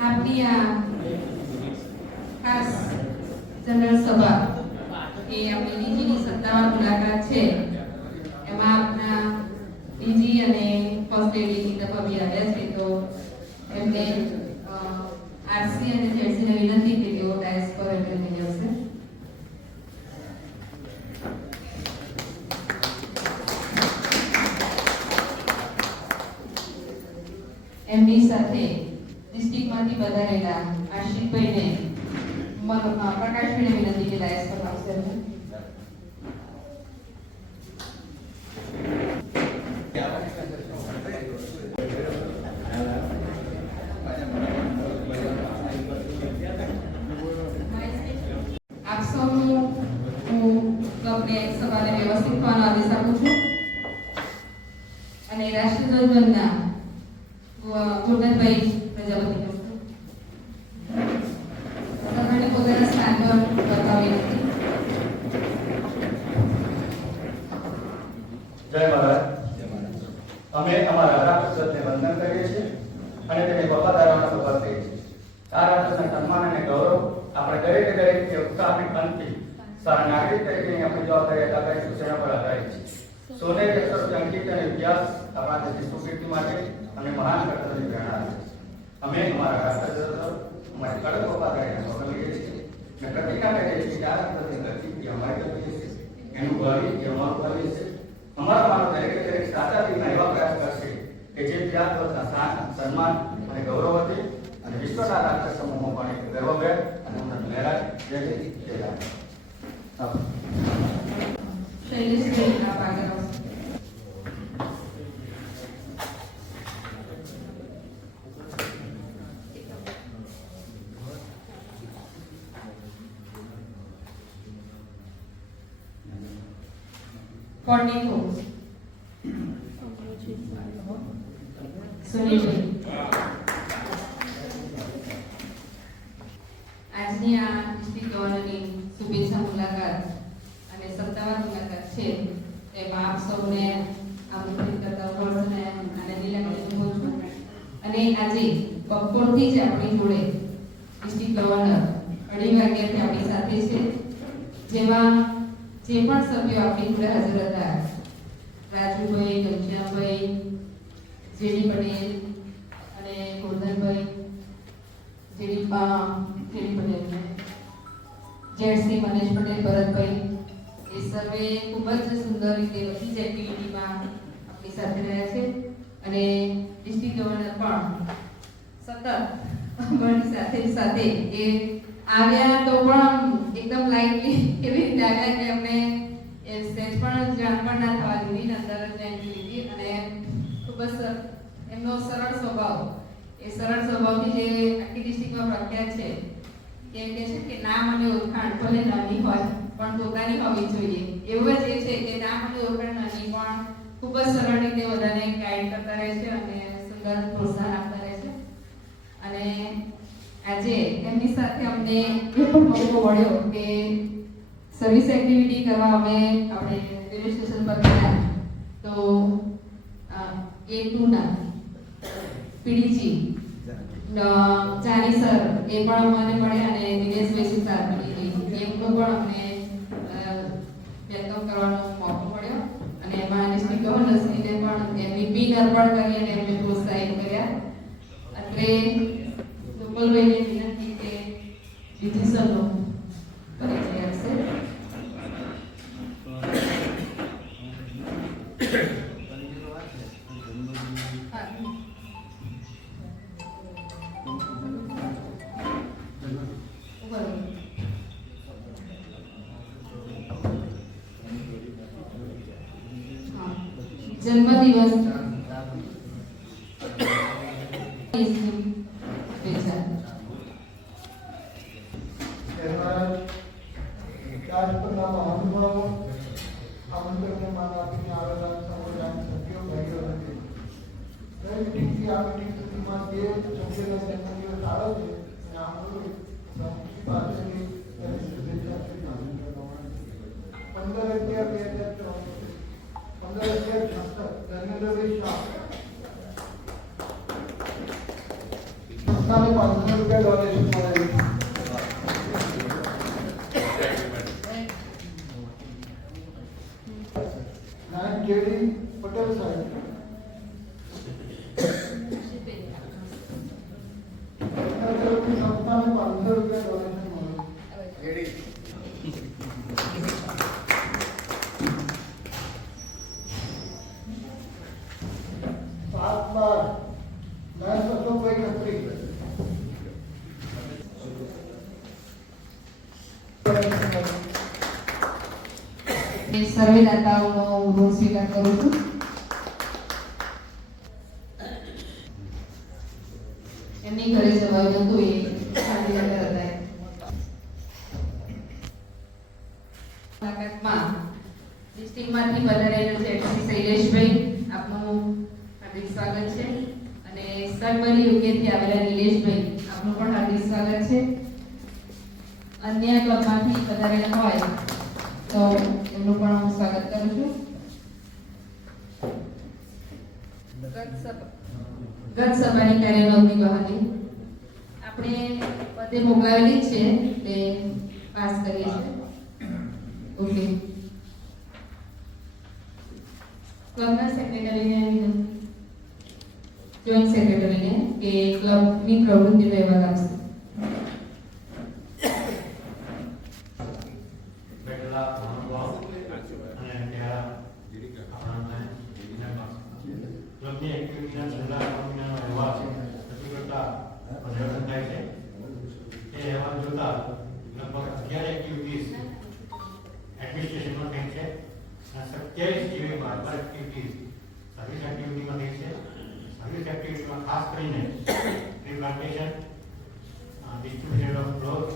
આપની આ ખાસ જનરલ સભા એ આપણી ડીજીની 57 મુલાકાત છે, એમાં આપના ડીજી અને ફર્સ્ટ લેડી તરફથી આવ્યા છે, તો એમને આરસી અને જેડસીને વિનંતી કે તેઓ ડાયસ પર એટેન્ડ થઈ જશે. એમની સાથે ડિસ્ટ્રિક્ટમાંથી પધારેલા આશિષભાઈને પ્રકાશભાઈને વિનંતી કે ડાયસ પર આવશે. આપ સૌનું હું ક્લબને સવારે વ્યવસ્થિત થવાનો આદેશ આપું છું અને રાષ્ટ્રધ્વજ વંદના ગોરધનભાઈ પ્રજાપતિ તમારે પોતાના સ્થાન પર બતાવી નથી. જય મહારાજ. અમે અમારા રાષ્ટ્રધ્વજને વંદન કરીએ છીએ અને તેની વફાદારીનો શપથ લઈએ છીએ. આ રાષ્ટ્રના સન્માન અને ગૌરવ આપણે દરેક ઉત્સાહની પંક્તિ નાગરિક તરીકેની આપણી જવાબદારી અદા કરીશું તેના પર આધારિત છે. સોનેરી અક્ષરથી અંકિત અને ઇતિહાસ આપણા દેશની સુકીર્તિ માટે અને મહાન કર્તવ્યની પ્રેરણા છે. અમે અમારા રાષ્ટ્રધ્વજ અમારી કડક વફાદારીને પગલે લઈએ છીએ અને પ્રતિજ્ઞા કરીએ છીએ કે આ રાષ્ટ્રની ગતિ અમારી ગતિ છે, એનું ભવિ એ અમારું ભવિ છે. અમારા માનવ દરેક સાચા દિલના એવા પ્રયાસ કરશે કે જે ત્યાગના સ્થાન સન્માન અને ગૌરવ વધે અને વિશ્વના રાષ્ટ્ર સમૂહમાં પણ એક ગર્વભેર અને ઉન્નત લહેરાય. જય જય જય રામ. શૈલેષભાઈ આપ આગળ આવશો. કોર્ડિનેટર સુનિલભાઈ, આજની આ ડિસ્ટ્રિક્ટ ગવર્નરની શુભેચ્છા મુલાકાત અને 57 મુલાકાત છે, તેમાં આપ સૌને આમંત્રિત કરતા વર્ષને આનંદી લાગણી અનુભવું છું. અને આજે બપોરથી જ આપણી જોડે ડિસ્ટ્રિક્ટ ગવર્નર 2:30 વાગ્યાથી આપણી સાથે છે, જેમાં જે પણ સભ્યો આપણી જોડે હાજર હતા, રાજુભાઈ, ઘનશ્યામભાઈ, જેડી પટેલ અને ગોરધનભાઈ, જેડી પટેલ, જેડસી મનેશ પટેલ, ભરતભાઈ, એ સર્વે ખૂબ જ સુંદર રીતે બધી જ એક્ટિવિટીમાં આપણી સાથે રહ્યા છે. અને ડિસ્ટ્રિક્ટ ગવર્નર પણ સતત અમારી સાથે એ આવ્યા તો પણ એકદમ લાઇટલી એવી રીતે આવ્યા કે અમને એ સ્ટેજ પણ જાણ પણ ના થવા દીધી, અંદર જ એન્ટ્રી લીધી. અને ખૂબ જ એમનો સરળ સ્વભાવથી જે આખી ડિસ્ટ્રિક્ટમાં પ્રખ્યાત છે, કે કહે છે કે નામ અને ઓળખાણ ભલે નાની હોય પણ પોતાની હોવી જોઈએ. એવું જ એ છે કે નામ અને ઓળખાણ નાની પણ ખૂબ જ સરળ રીતે બધાને ગાઈડ કરતા રહે છે અને સુંદર પ્રોત્સાહન આપતા રહે છે. અને આજે એમની સાથે અમને એ પણ મોકો મળ્યો કે સર્વિસ એક્ટિવિટી કરવા અમે આપણે રેલવે સ્ટેશન પર ગયા, તો A2 ના પીડીજી જાની સર એ પણ અમને મળ્યા અને દિનેશભાઈ સુતાર પીડીજી એમનું પણ અમને વેલકમ કરવાનો મોકો મળ્યો. અને એમાં ડિસ્ટ્રિક્ટ ગવર્નરશ્રીને પણ એમની પિન અર્પણ કરી અને એમને પ્રોત્સાહિત કર્યા. અત્રે ગોપાલભાઈને વિનંતી કે વિધિ સરનો પરિચય આપશે. જન્મદિવસ સંસ્થાને 500 રૂપિયા ડોનેશન મળેલું. નાયક કેડી પટેલ સાહેબ સંસ્થાને 500 રૂપિયા ડોનેશન મળેલું. સાત બાર નાયક અશોકભાઈ ખત્રી સર્વે દાતાઓનો ઋણ સ્વીકાર કરું છું. એમની ઘરે જવાયું હતું એ ગાંધીનગર હતા. મુલાકાતમાં ડિસ્ટ્રિક્ટમાંથી પધારેલા છે શ્રી શૈલેષભાઈ, આપનું હાર્દિક સ્વાગત છે. અને સનમરી યુકેથી આવેલા નિલેશભાઈ, આપનું પણ હાર્દિક સ્વાગત છે. અન્ય ક્લબમાંથી પધારેલા હોય તો એમનું પણ હું સ્વાગત કરું છું. ગત સભાની કાર્યનોંધની ગવાહી આપણે પદે મોકલાવેલી જ છે, તે પાસ કરીએ છીએ. ઓકે. ક્લબના સેક્રેટરીને જોઈન્ટ સેક્રેટરીને કે ક્લબની પ્રવૃત્તિનો અહેવાલ આપશે. ક્લબની એક્ટિવિટીના છેલ્લા મહિનાનો અહેવાલ રજૂ કરતા પર્યટન થાય છે. એ અહેવાલ જોતા લગભગ 11 એક્ટિવિટીઝ એડમિનિસ્ટ્રેશનમાં થઈ છે અને 27 જેવી બાર એક્ટિવિટીઝ સર્વિસ એક્ટિવિટીમાં થઈ છે. સર્વિસ એક્ટિવિટીમાં ખાસ કરીને plantation, distribution of cloth,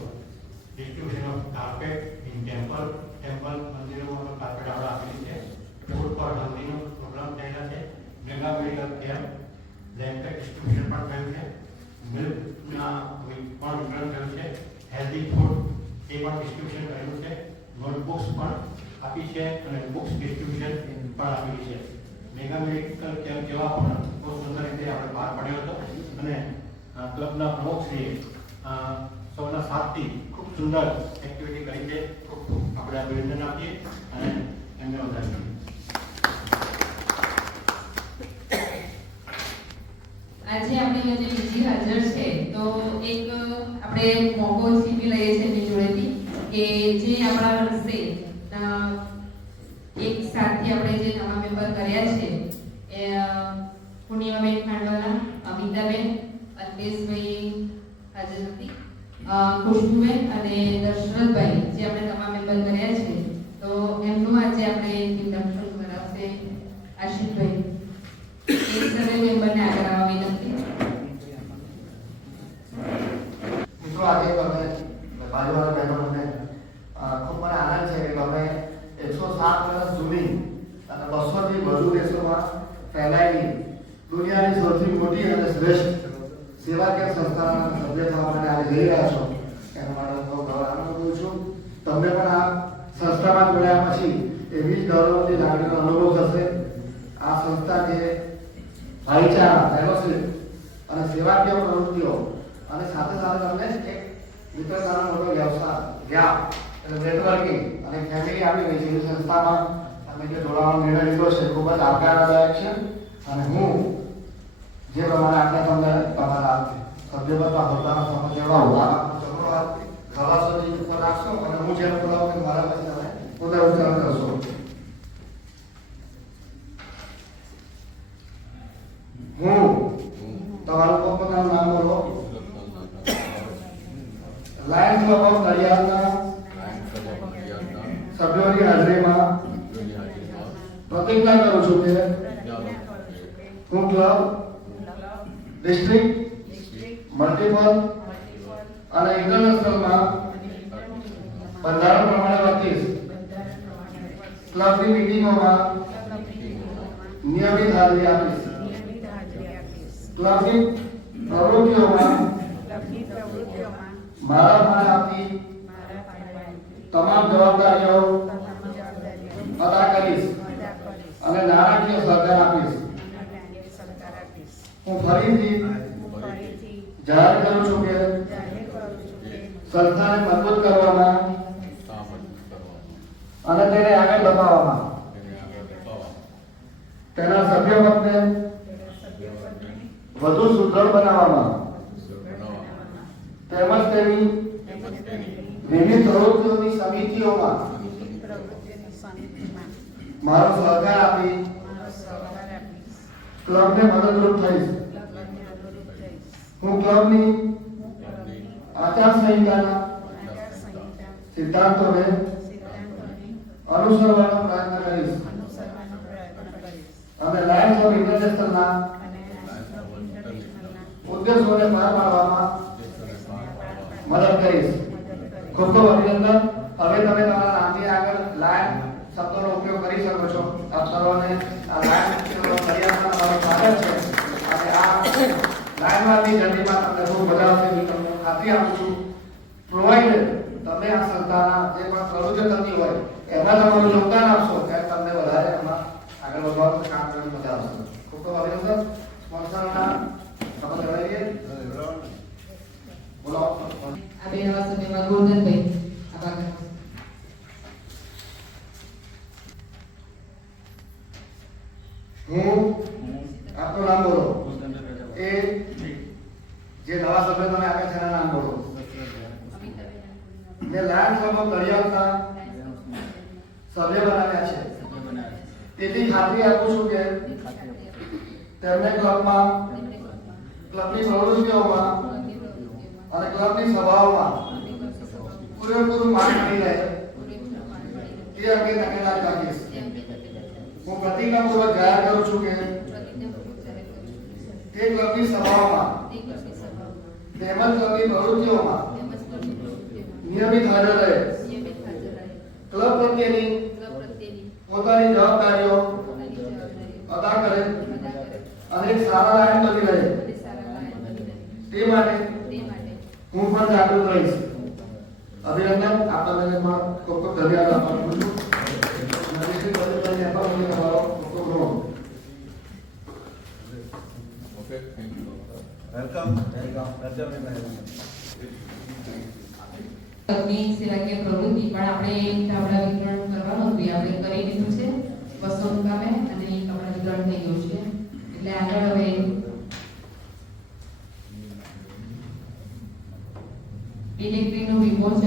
distribution of carpet in temple મંદિરોમાં કાર્પેટ આપણે આપેલી છે. ફૂડ ફોર હેલ્થીનો પ્રોગ્રામ થયેલા છે. Mega medical camp, blanket distribution પણ થયું છે. મિલ્કના પણ વિતરણ થયું છે. હેલ્ધી ફૂડ એ પણ ડિસ્ટ્રીબ્યુશન કરેલું છે. નોટબુક્સ પણ આપી છે અને બુક્સ ડિસ્ટ્રીબ્યુશન પણ આપેલી છે. મેગા મેડિકલ કેમ્પ જેવા પણ બહુ સુંદર રીતે આપણે પાર પાડ્યો હતો અને ક્લબના પ્રમુખશ્રીએ સૌના સાથથી ખૂબ સુંદર એક્ટિવિટી કરી છે. ખૂબ ખૂબ આપણે અભિનંદન આપીએ અને એમને વધારીએ. આજે આપણી વચ્ચે બીજી હાજર છે તો એક આપણે મોકો છીનવી લઈએ છીએ એમની જોડેથી કે જે આપણા વર્ષે એક સાથે આપણે જે નવા મેમ્બર કર્યા છે એ પૂર્ણિમાબેન ખાંડવાલા, અમિતાબેન, અલ્પેશભાઈ હાજર નથી, ખુશ્બુબેન અને દશરથભાઈ જે આપણે નવા મેમ્બર કર્યા છે તો એમનું આજે આપણે ઇન્ડક્શન કરાવશે આશિષભાઈ. એ સર્વે મેમ્બરને આગળ આવવા વિનંતી. મિત્રો આજે તમે બાજુવાળા બહેનોને ખૂબ મને આનંદ છે કે તમે 107 વર્ષ જૂની અને 200 થી વધુ દેશોમાં ફેલાયેલી દુનિયાની સૌથી મોટી અને શ્રેષ્ઠ સેવાકીય સંસ્થાના સભ્ય થવા માટે આજે જઈ રહ્યા છો એના માટે હું બહુ આનંદ અનુભવું છું. તમને પણ આ સંસ્થામાં જોડાયા પછી એવી જ ગૌરવની લાગણીનો અનુભવ થશે. આ સંસ્થા જે ભાઈચારા, ફેલોશિપ અને સેવાકીય પ્રવૃત્તિઓ અને સાથે સાથે તમને એક મિત્રતાનો મોટો વ્યવસાય ગેપ એટલે નેટવર્કિંગ અને ફેમિલી આવી ગઈ છે એવી સંસ્થામાં તમે જે જોડાવાનો નિર્ણય લીધો છે ખૂબ જ આવકારદાયક છે. અને હું જે પ્રમાણે આપણે તમને તમારા સભ્યપદમાં હોદ્દાનો સમય જણાવું આ જમણો હાથ ખલાસોથી ઉપર રાખશો અને હું જેમ બોલાવું કે મારા પછી તમે પોતે ઉચ્ચારણ કરશો. હું તમારું પોતપોતાનું નામ બોલો. લાયન્સ ક્લબ ઓફ નડિયાદના સભ્યોની હાજરીમાં પ્રતિજ્ઞા કરું છું કે હું ક્લબ, ડિસ્ટ્રિક્ટ, મલ્ટિપલ અને ઇન્ટરનેશનલમાં બંધારણ પ્રમાણે વર્તીશ. ક્લબની મિટિંગોમાં નિયમિત હાજરી આપીશ. ક્લબની પ્રવૃત્તિઓમાં મારા પાસે આપતી તમામ જવાબદારીઓ અદા કરીશ અને નાણાકીય સહકાર આપીશ. હું ફરીથી જાહેર કરું છું કે સંસ્થાને મજબૂત કરવામાં અને તેને આગળ ધપાવવામાં તેના સભ્યોને વધુ સુદૃઢ બનાવવામાં તેમજ તેની વિવિધ પ્રવૃત્તિઓની સમિતિઓમાં મારો સહકાર આપી ક્લબને મદદરૂપ થઈશ. હું ક્લબની આચારસંહિતાના સિદ્ધાંતોને અનુસરવાનો પ્રયત્ન કરીશ અને લાયન્સ ઓફ ઇન્ટરનેશનલના ઉદ્દેશોને પાર પાડવામાં મદદ કરીશ. ખૂબ ખૂબ અભિનંદન. હવે તમે તમારા નામની આગળ લાયન શબ્દોનો ઉપયોગ કરી શકો છો. આપ સર્વને આ લાયન ફરિયાદમાં તમારું સ્વાગત છે અને આ લાયનવાદની જર્નીમાં તમને ખૂબ મજા આવશે એવી તમને ખાતરી આપું છું. પ્રોવાઇડેડ તમે આ સંસ્થાના જે પણ પ્રવૃત્તિઓ થતી હોય એમાં તમારું યોગદાન આપશો ત્યારે તમને વધારે એમાં આગળ વધવાનું કામ કરવાની મજા આવશે. ખૂબ ખૂબ અભિનંદન. સ્પોન્સરના તમે જણાવીએ બોલો. આ બે નવા સભ્યમાં ગોરધનભાઈ આભાર. હું આપનું નામ બોલો. એ જે નવા સભ્ય તમે આપ્યા છે એના નામ બોલો. મેં લાયન્સ ઓફ કરિયરના સભ્ય બનાવ્યા છે તેથી ખાતરી આપું છું કે તેમને ક્લબમાં ક્લબની પ્રવૃત્તિઓમાં અને ક્લબની સભાઓમાં પૂરેપૂરું માન મળી રહે તે અંગે તકેદારી રાખીશ. હું પ્રતિજ્ઞાપૂર્વક જાહેર કરું છું કે તે ક્લબની સભાઓમાં તેમજ ક્લબની પ્રવૃત્તિઓમાં નિયમિત હાજર રહે ક્લબ પ્રત્યેની પોતાની જવાબદારીઓ અદા કરે અને એક સારા લાયન બની રહે તે માટે હું પણ જાગૃત રહીશ. અભિનંદન. આપના મેનેજમાં ખૂબ ખૂબ ધન્યવાદ આપવાનું છું. નરેશભાઈ પટેલને પણ તમારો ખૂબ ખૂબ ઋણ. ક્લબની સેવાકીય પ્રવૃત્તિ પણ આપણે કપડા વિતરણ કરવાનું હતું આપણે કરી દીધું છે 200 મુકામે અને એ કપડા વિતરણ થઈ ગયું છે એટલે આગળ હવે ઇલેક્ટ્રિકનું વિમોચન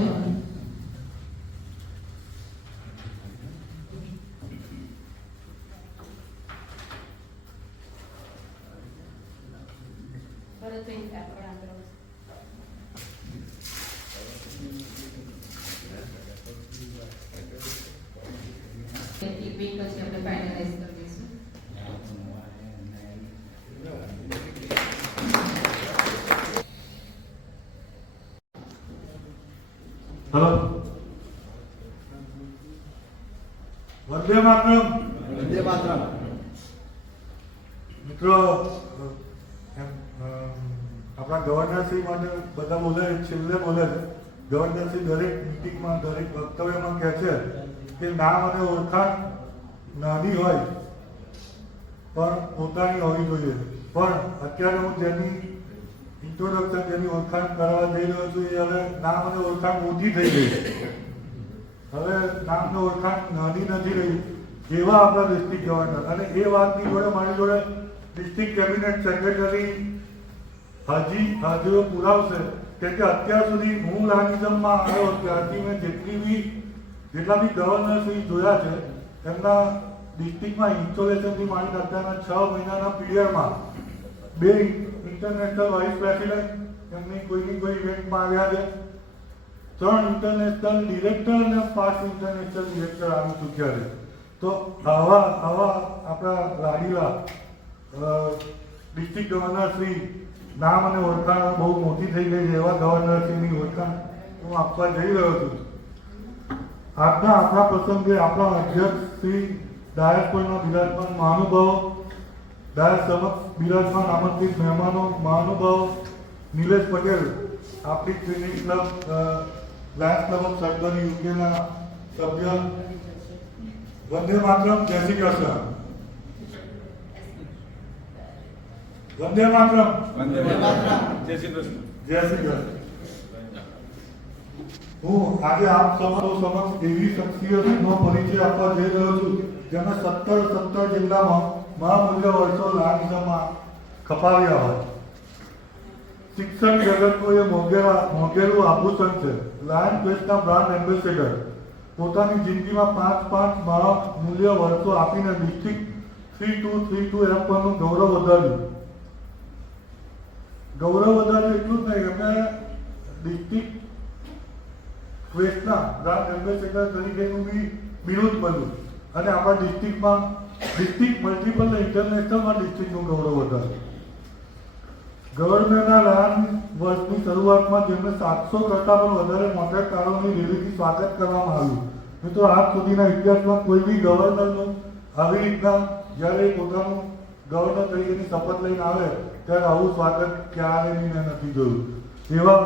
એક વીક પછી આપણે ફાઇનલાઇઝ કરી દઈશું. હેલો. વંદે માતરમ. વંદે માતરમ. મિત્રો આપણા ગવર્નરશ્રી માટે બધા બોલે છેલ્લે બોલે છે. ગવર્નરશ્રી દરેક મિટિંગમાં દરેક વક્તવ્યમાં કહે છે કે નામ અને ઓળખાણ નાની હોય પણ પોતાની હોવી જોઈએ. પણ અત્યારે હું જેની ઇન્ટ્રોડક્શન જેની ઓળખાણ કરવા જઈ રહ્યો છું એ હવે નામ અને ઓળખાણ ઓછી થઈ ગઈ. હવે નામ અને ઓળખાણ નાની નથી રહી એવા આપણા ડિસ્ટ્રિક્ટ ગવર્નર. અને એ વાતની જોડે મારી જોડે ડિસ્ટ્રિક્ટ કેબિનેટ સેક્રેટરી હાજરીઓ પુરાવશે કે અત્યાર સુધી હું લાનિઝમમાં આવ્યો ત્યારથી મેં જેટલા બી ગવર્નરશ્રી જોયા છે એમના ડિસ્ટ્રિક્ટમાં ઇન્સ્ટોલેશનથી માંડીને અત્યારના 6 મહિનાના પીરિયડમાં 2 ઇન્ટરનેશનલ વાઇસ પ્રેસિડેન્ટ એમની કોઈની કોઈ ઇવેન્ટમાં આવ્યા છે. 3 ઇન્ટરનેશનલ ડિરેક્ટર અને 5 ઇન્ટરનેશનલ ડિરેક્ટર આવી ચૂક્યા છે. તો આવા આપણા લાડીલા ડિસ્ટ્રિક્ટ ગવર્નરશ્રી નામ અને ઓળખાણ બહુ મોટી થઈ ગઈ છે એવા ગવર્નરશ્રીની ઓળખાણ હું આપવા જઈ રહ્યો છું. આપણા પ્રસંગે આપણા અધ્યક્ષ શ્રી ડાયસ પરના બિરાજમાન મહાનુભાવો, ડાયસ સમક્ષ બિરાજમાન આમંત્રિત મહેમાનો, મહાનુભાવો, નિલેશ પટેલ આપણી training club lions club of Sudbury યુકેના સભ્ય, વંદે માતરમ, જય શ્રી કૃષ્ણ. વંદે માતરમ. જય શ્રી કૃષ્ણ. જય શ્રી કૃષ્ણ. હું આજે આપ સૌ સમક્ષ એવી શખ્સિયતનો પરિચય આપવા જઈ રહ્યો છું જેમણે 17 જિલ્લામાં મહામૂલ્ય વર્ષો લાંચમાં ખપાવ્યા હોય. શિક્ષણ જગતનું એ મોંઘેલું આભૂષણ છે. લાયન ક્વેસ્ટના બ્રાન્ડ એમ્બેસેડર પોતાની જિંદગીમાં 5 મહામૂલ્ય વર્ષો આપીને ડિસ્ટ્રિક્ટ 3232 એમ પરનું ગૌરવ વધાર્યું એટલું જ નહીં, એમને ડિસ્ટ્રિક્ટ ક્વેસ્ટના બ્રાન્ડ એમ્બેસેડર તરીકેનું બી બિરુદ મળ્યું અને આપણા ડિસ્ટ્રિક્ટ મલ્ટિપલ ઇન્ટરનેશનલમાં ડિસ્ટ્રિક્ટનું ગૌરવ વધાર્યું. ગવર્નરના લાયન વર્ષની શરૂઆતમાં જેમને 700 કરતાં પણ વધારે મોટરકારોની રેલીથી સ્વાગત કરવામાં આવ્યું. મિત્રો, આજ સુધીના ઇતિહાસમાં કોઈ બી ગવર્નરનું આવી રીતના જ્યારે પોતાનું ગવર્નર તરીકેની શપથ લઈને આવે ત્યારે આવું સ્વાગત ક્યારેય મેં નથી જોયું. એવા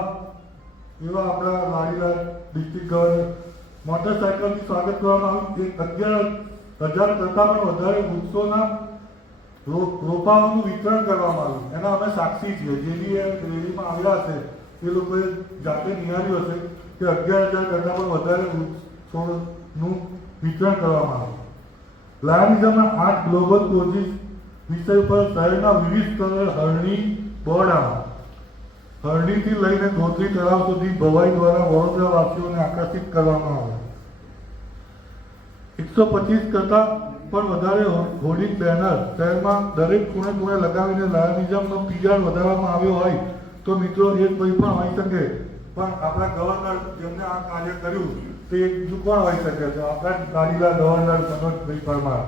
આપણા લાડીલા ડિસ્ટ્રિક્ટ ગવર્નર મોટરસાયકલથી સ્વાગત કરવામાં આવ્યું. 11,000 કરતાં પણ વધારે વૃક્ષોના રોપાઓનું વિતરણ કરવામાં આવ્યું. એના અમે સાક્ષી છીએ. જે બી રેલીમાં આવ્યા હશે એ લોકોએ જાતે નિહાળ્યું હશે કે 11,000 કરતાં પણ વધારે વૃક્ષોનું વિતરણ કરવામાં આવ્યું. લાયનિઝમના 8 ગ્લોબલ કોઝિસ વિષય પર શહેરના વિવિધ સ્થળે હરણી બોર્ડ હરણીથી લઈને ધોત્રી તળાવ સુધી ભવાઈ દ્વારા વડોદરાવાસીઓને આકર્ષિત કરવામાં આવે. 125 કરતાં પણ વધારે હોર્ડિંગ બેનર શહેરમાં દરેક ખૂણે લગાવીને લાયનિઝમનો PR વધારવામાં આવ્યો હોય તો મિત્રો એ કોઈ પણ હોઈ શકે, પણ આપણા ગવર્નર જેમને આ કાર્ય કર્યું તે બીજું કોણ હોઈ શકે છે? આપણા લાડીલા ગવર્નર મનોજભાઈ પરમાર,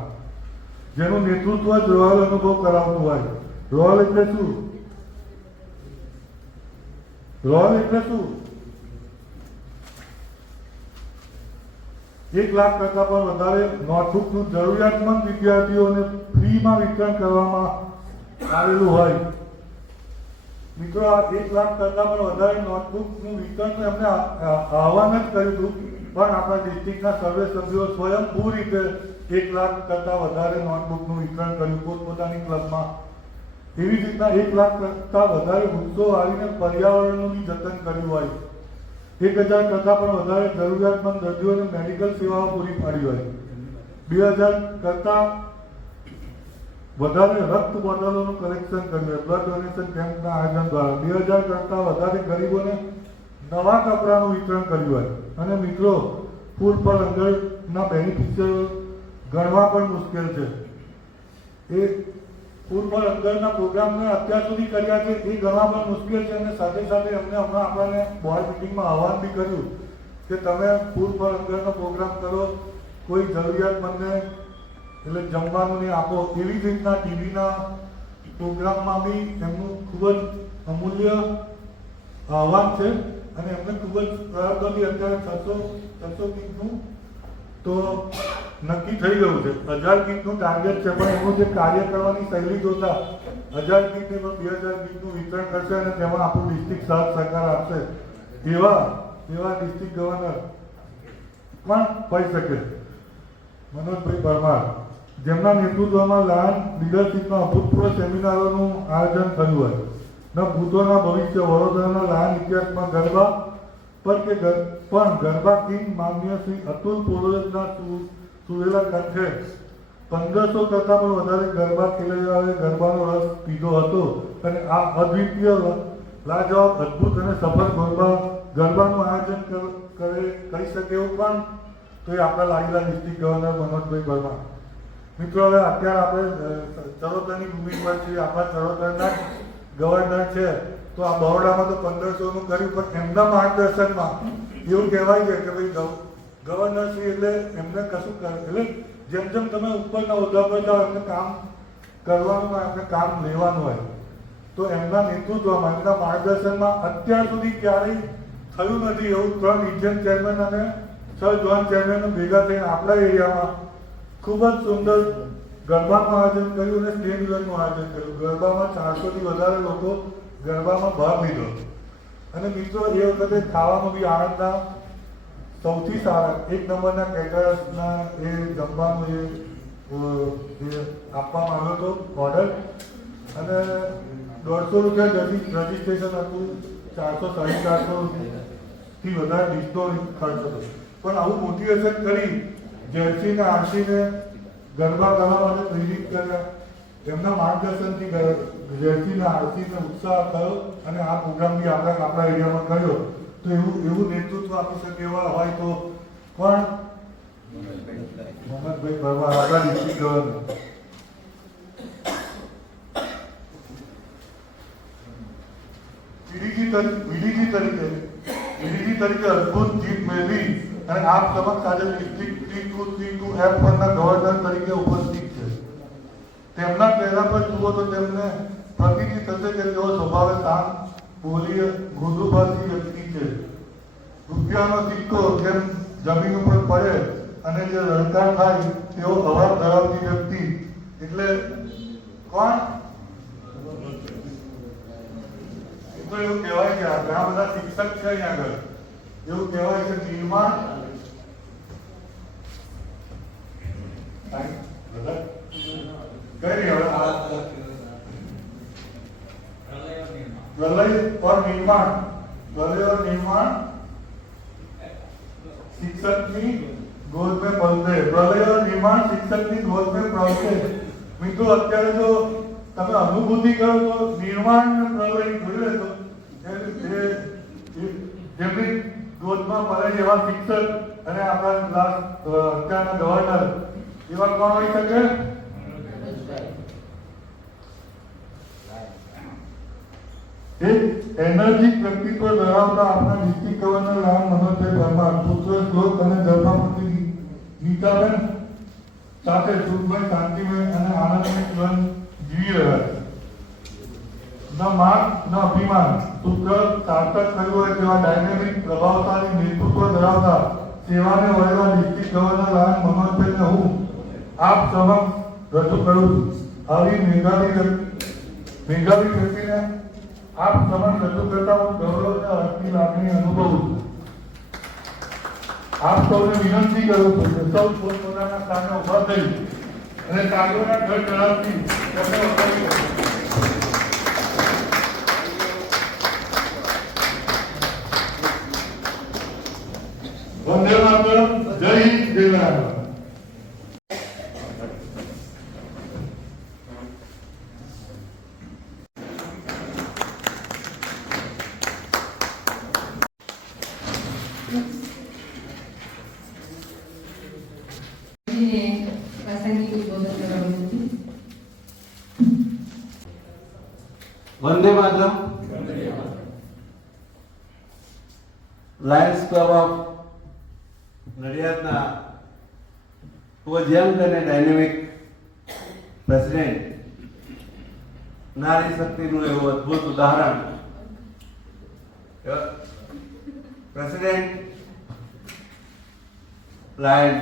જેનું નેતૃત્વ જ રોયલ અનુભવ કરાવતું હોય. રોયલ એટલે શું? 1 લાખ કરતાં પણ વધારે નોટબુકનું જરૂરિયાતમંદ વિદ્યાર્થીઓને ફ્રીમાં વિતરણ કરવામાં આવેલું હોય. મિત્રો, આ 1 લાખ કરતાં પણ વધારે નોટબુકનું વિતરણ એમને આહવાન જ કર્યું હતું, પણ આપણા ડિસ્ટ્રિક્ટના સર્વે સભ્યો સ્વયંભૂ રીતે 1 લાખ કરતાં વધારે નોટબુકનું વિતરણ કર્યું પોતપોતાની ક્લબમાં. એવી જ રીતના 1 લાખ કરતાં વધારે વૃક્ષો આવીને પર્યાવરણનું બી જતન કર્યું હોય. 1,000 કરતાં પણ વધારે જરૂરિયાતમંદ દર્દીઓને મેડિકલ સેવાઓ પૂરી પાડી હોય. 2,000 કરતાં વધારે રક્ત બોટલોનું કલેક્શન કર્યું હોય બ્લડ ડોનેશન કેમ્પના આયોજન દ્વારા. 2,000 કરતાં વધારે ગરીબોને નવા કપડાનું વિતરણ કર્યું હોય. અને મિત્રો, ફૂડ પર અંગરના બેનિફિશિયરો ગણવા પણ મુશ્કેલ છે. એ ફૂડ પર અંગરના પ્રોગ્રામને અત્યાર સુધી કર્યા છે એ ગણવા પણ મુશ્કેલ છે. અને સાથે સાથે અમને હમણાં આપણને બોર્ડ મિટિંગમાં આહવાન બી કર્યું કે તમે ફૂડ પર અંગરનો પ્રોગ્રામ કરો, કોઈ જરૂરિયાતમંદને એટલે જમવાનું નહીં આપો. એવી જ રીતના ટીવીના પ્રોગ્રામમાં બી એમનું ખૂબ જ અમૂલ્ય આહવાન છે અને એમને ખૂબ જ પ્રયત્નોથી અત્યારે 600 કીટનું તો નક્કી થઈ ગયું છે. 1000 કીટનું ટાર્ગેટ છે, પણ એનું જે કાર્ય કરવાની શૈલી જોતા 1000 કીટને પણ 2000 કીટનું વિતરણ કરશે અને તેમાં આપણું ડિસ્ટ્રિક્ટ સાથ સહકાર આપશે. એવા ડિસ્ટ્રિક્ટ ગવર્નર પણ હોઈ શકે મનોજભાઈ પરમાર, જેમના નેતૃત્વમાં લાયન લીડરશીપના અભૂતપૂર્વ સેમિનારોનું આયોજન થયું હોય. ન ભૂતોના ભવિષ્ય વડોદરાના લાયન ઇતિહાસમાં ગરબા પણ ગરબા કિંગ માનનીય શ્રી અતુલ પુરોહિતના સુરેલા કંઠે 1500 કરતાં પણ વધારે ગરબા ખેલૈયાઓએ ગરબાનો રસ પીધો હતો. અને આ અદ્વિતીય લાજવાબ અદ્ભુત અને સફળ ગરબાનું આયોજન કરી શકે એવું પણ તો એ આપણા લાડીલા ડિસ્ટ્રિક્ટ ગવર્નર મનોજભાઈ પરમાર. મિત્રો, હવે અત્યારે આપણે ચરોતરની ભૂમિ પર છીએ. આપણા ચરોતરના ગવર્નર છે તો આ બરોડામાં તો 1500નું કર્યું, પણ એમના માર્ગદર્શનમાં એવું કહેવાય છે કે ભાઈ ગવર્નર શ્રી એટલે એમને કશું કરે એટલે જેમ તમે ઉપરના હોદ્દા પર જાઓ એમને કામ કરવાનું હોય, એમને કામ લેવાનું હોય. તો એમના નેતૃત્વમાં એમના માર્ગદર્શનમાં અત્યાર સુધી ક્યારેય થયું નથી એવું 3 રિજિયન ચેરમેન અને 6 ઝોન ચેરમેનો ભેગા થઈને આપણા એરિયામાં ખૂબ જ સુંદર ગરબાનું આયોજન કર્યું અને સ્ટેજ ઇવેન્ટનું આયોજન કર્યું. ગરબામાં 400થી વધારે લોકો ગરબામાં ભાગ લીધો. અને મિત્રો, એ વખતે ખાવાનું બી આણંદના સૌથી સારા 1 નંબરના કેટરર્સના એ જમવાનું એ આપવામાં આવ્યો હતો ઓર્ડર. અને 150 રૂપિયા રજીસ્ટ્રેશન હતું, 400 થી વધારે ડિસ્કાઉન્ટ ખર્ચ હતો. પણ આવું મોટિવેશન કરી જેર્સીને આરસીને ગરબા કરવા માટે પ્રેરિત કર્યા. એમના માર્ગદર્શનથી જેર્સીને આરસીને ઉત્સાહ થયો અને આ પ્રોગ્રામ બી આપણા એરિયામાં કર્યો. તો એવું નેતૃત્વ આપી શકે એવા હોય તો પણ મોહમ્મદભાઈ પરમાર આપણા ડિસ્ટ્રિક્ટ ગવર્નર. વીડીજી તરીકે અદ્ભુત જીત મેળવી અને આપ સમક્ષ આજે ડિસ્ટ્રિક્ટ 3232 F1 ના ગવર્નર તરીકે ઉપસ્થિત છે. તેમના ચહેરા પર જુઓ તો તેમને પ્રતીતિ થશે કે તેઓ સ્વભાવે શાંત, બોલી, મૃદુભાષી વ્યક્તિ છે. રૂપિયાનો સિક્કો જેમ જમીન ઉપર પડે અને જે રણકાર થાય તેવો અવાજ ધરાવતી વ્યક્તિ એટલે કોણ? તો એવું કહેવાય કે ઘણા બધા શિક્ષક છે અહીંયા આગળ. એવું કહેવાય કે નિર્માણ પ્રલય और निर्माण शिक्षक की गोद में पलते. प्रलय और निर्माण शिक्षक की गोद में पलते. મિત્રો અત્યારે જો તમે અનુભૂતિ કરો તો નિર્માણ અને પ્રલય જોઈ લે તો જેમની ગોદમાં પડે એવા શિક્ષક અને આપણા અત્યારના ગવર્નર એવા કોણ હોઈ શકે? એક એનર્જીક વ્યક્તિત્વ ધરાવતા આપણા ડિસ્ટ્રિક્ટ ગવર્નર રામ મનોહરભાઈ પરમાર પુત્ર શ્લોક અને ધર્મપતિ નીતાબેન સાથે સુખમય, શાંતિમય અને આનંદમય જીવન જીવી રહ્યા છે. ન માન ન અભિમાન સૂત્ર સાર્થક થયું હોય તેવા ડાયનેમિક પ્રભાવશાળી નેતૃત્વ ધરાવતા સેવાને વળેલા ડિસ્ટ્રિક્ટ ગવર્નર રામ મનોહરભાઈને હું આપ સમક્ષ રજૂ કરું છું. આવી મેઘાવી વ્યક્તિને આપ સમક્ષ રજૂ કરતા હું ગૌરવ અને હર્ષની લાગણી અનુભવું છું. આપ સૌને વિનંતી કરું છું કે સૌ પોતપોતાના સ્થાને ઉભા થઈ અને તાળીઓના ગડગડાટથી તેમને વધાવી શકો. વંદે માતરમ. જય હિન્દ, જય Bharat. Vande Mataram. Lions club of નડિયાદના ખૂબ જ યંગ અને ડાયનેમિક પ્રેસિડેન્ટ, નારી શક્તિનું એવું અદ્ભુત ઉદાહરણ પ્રેસિડેન્ટ લાયન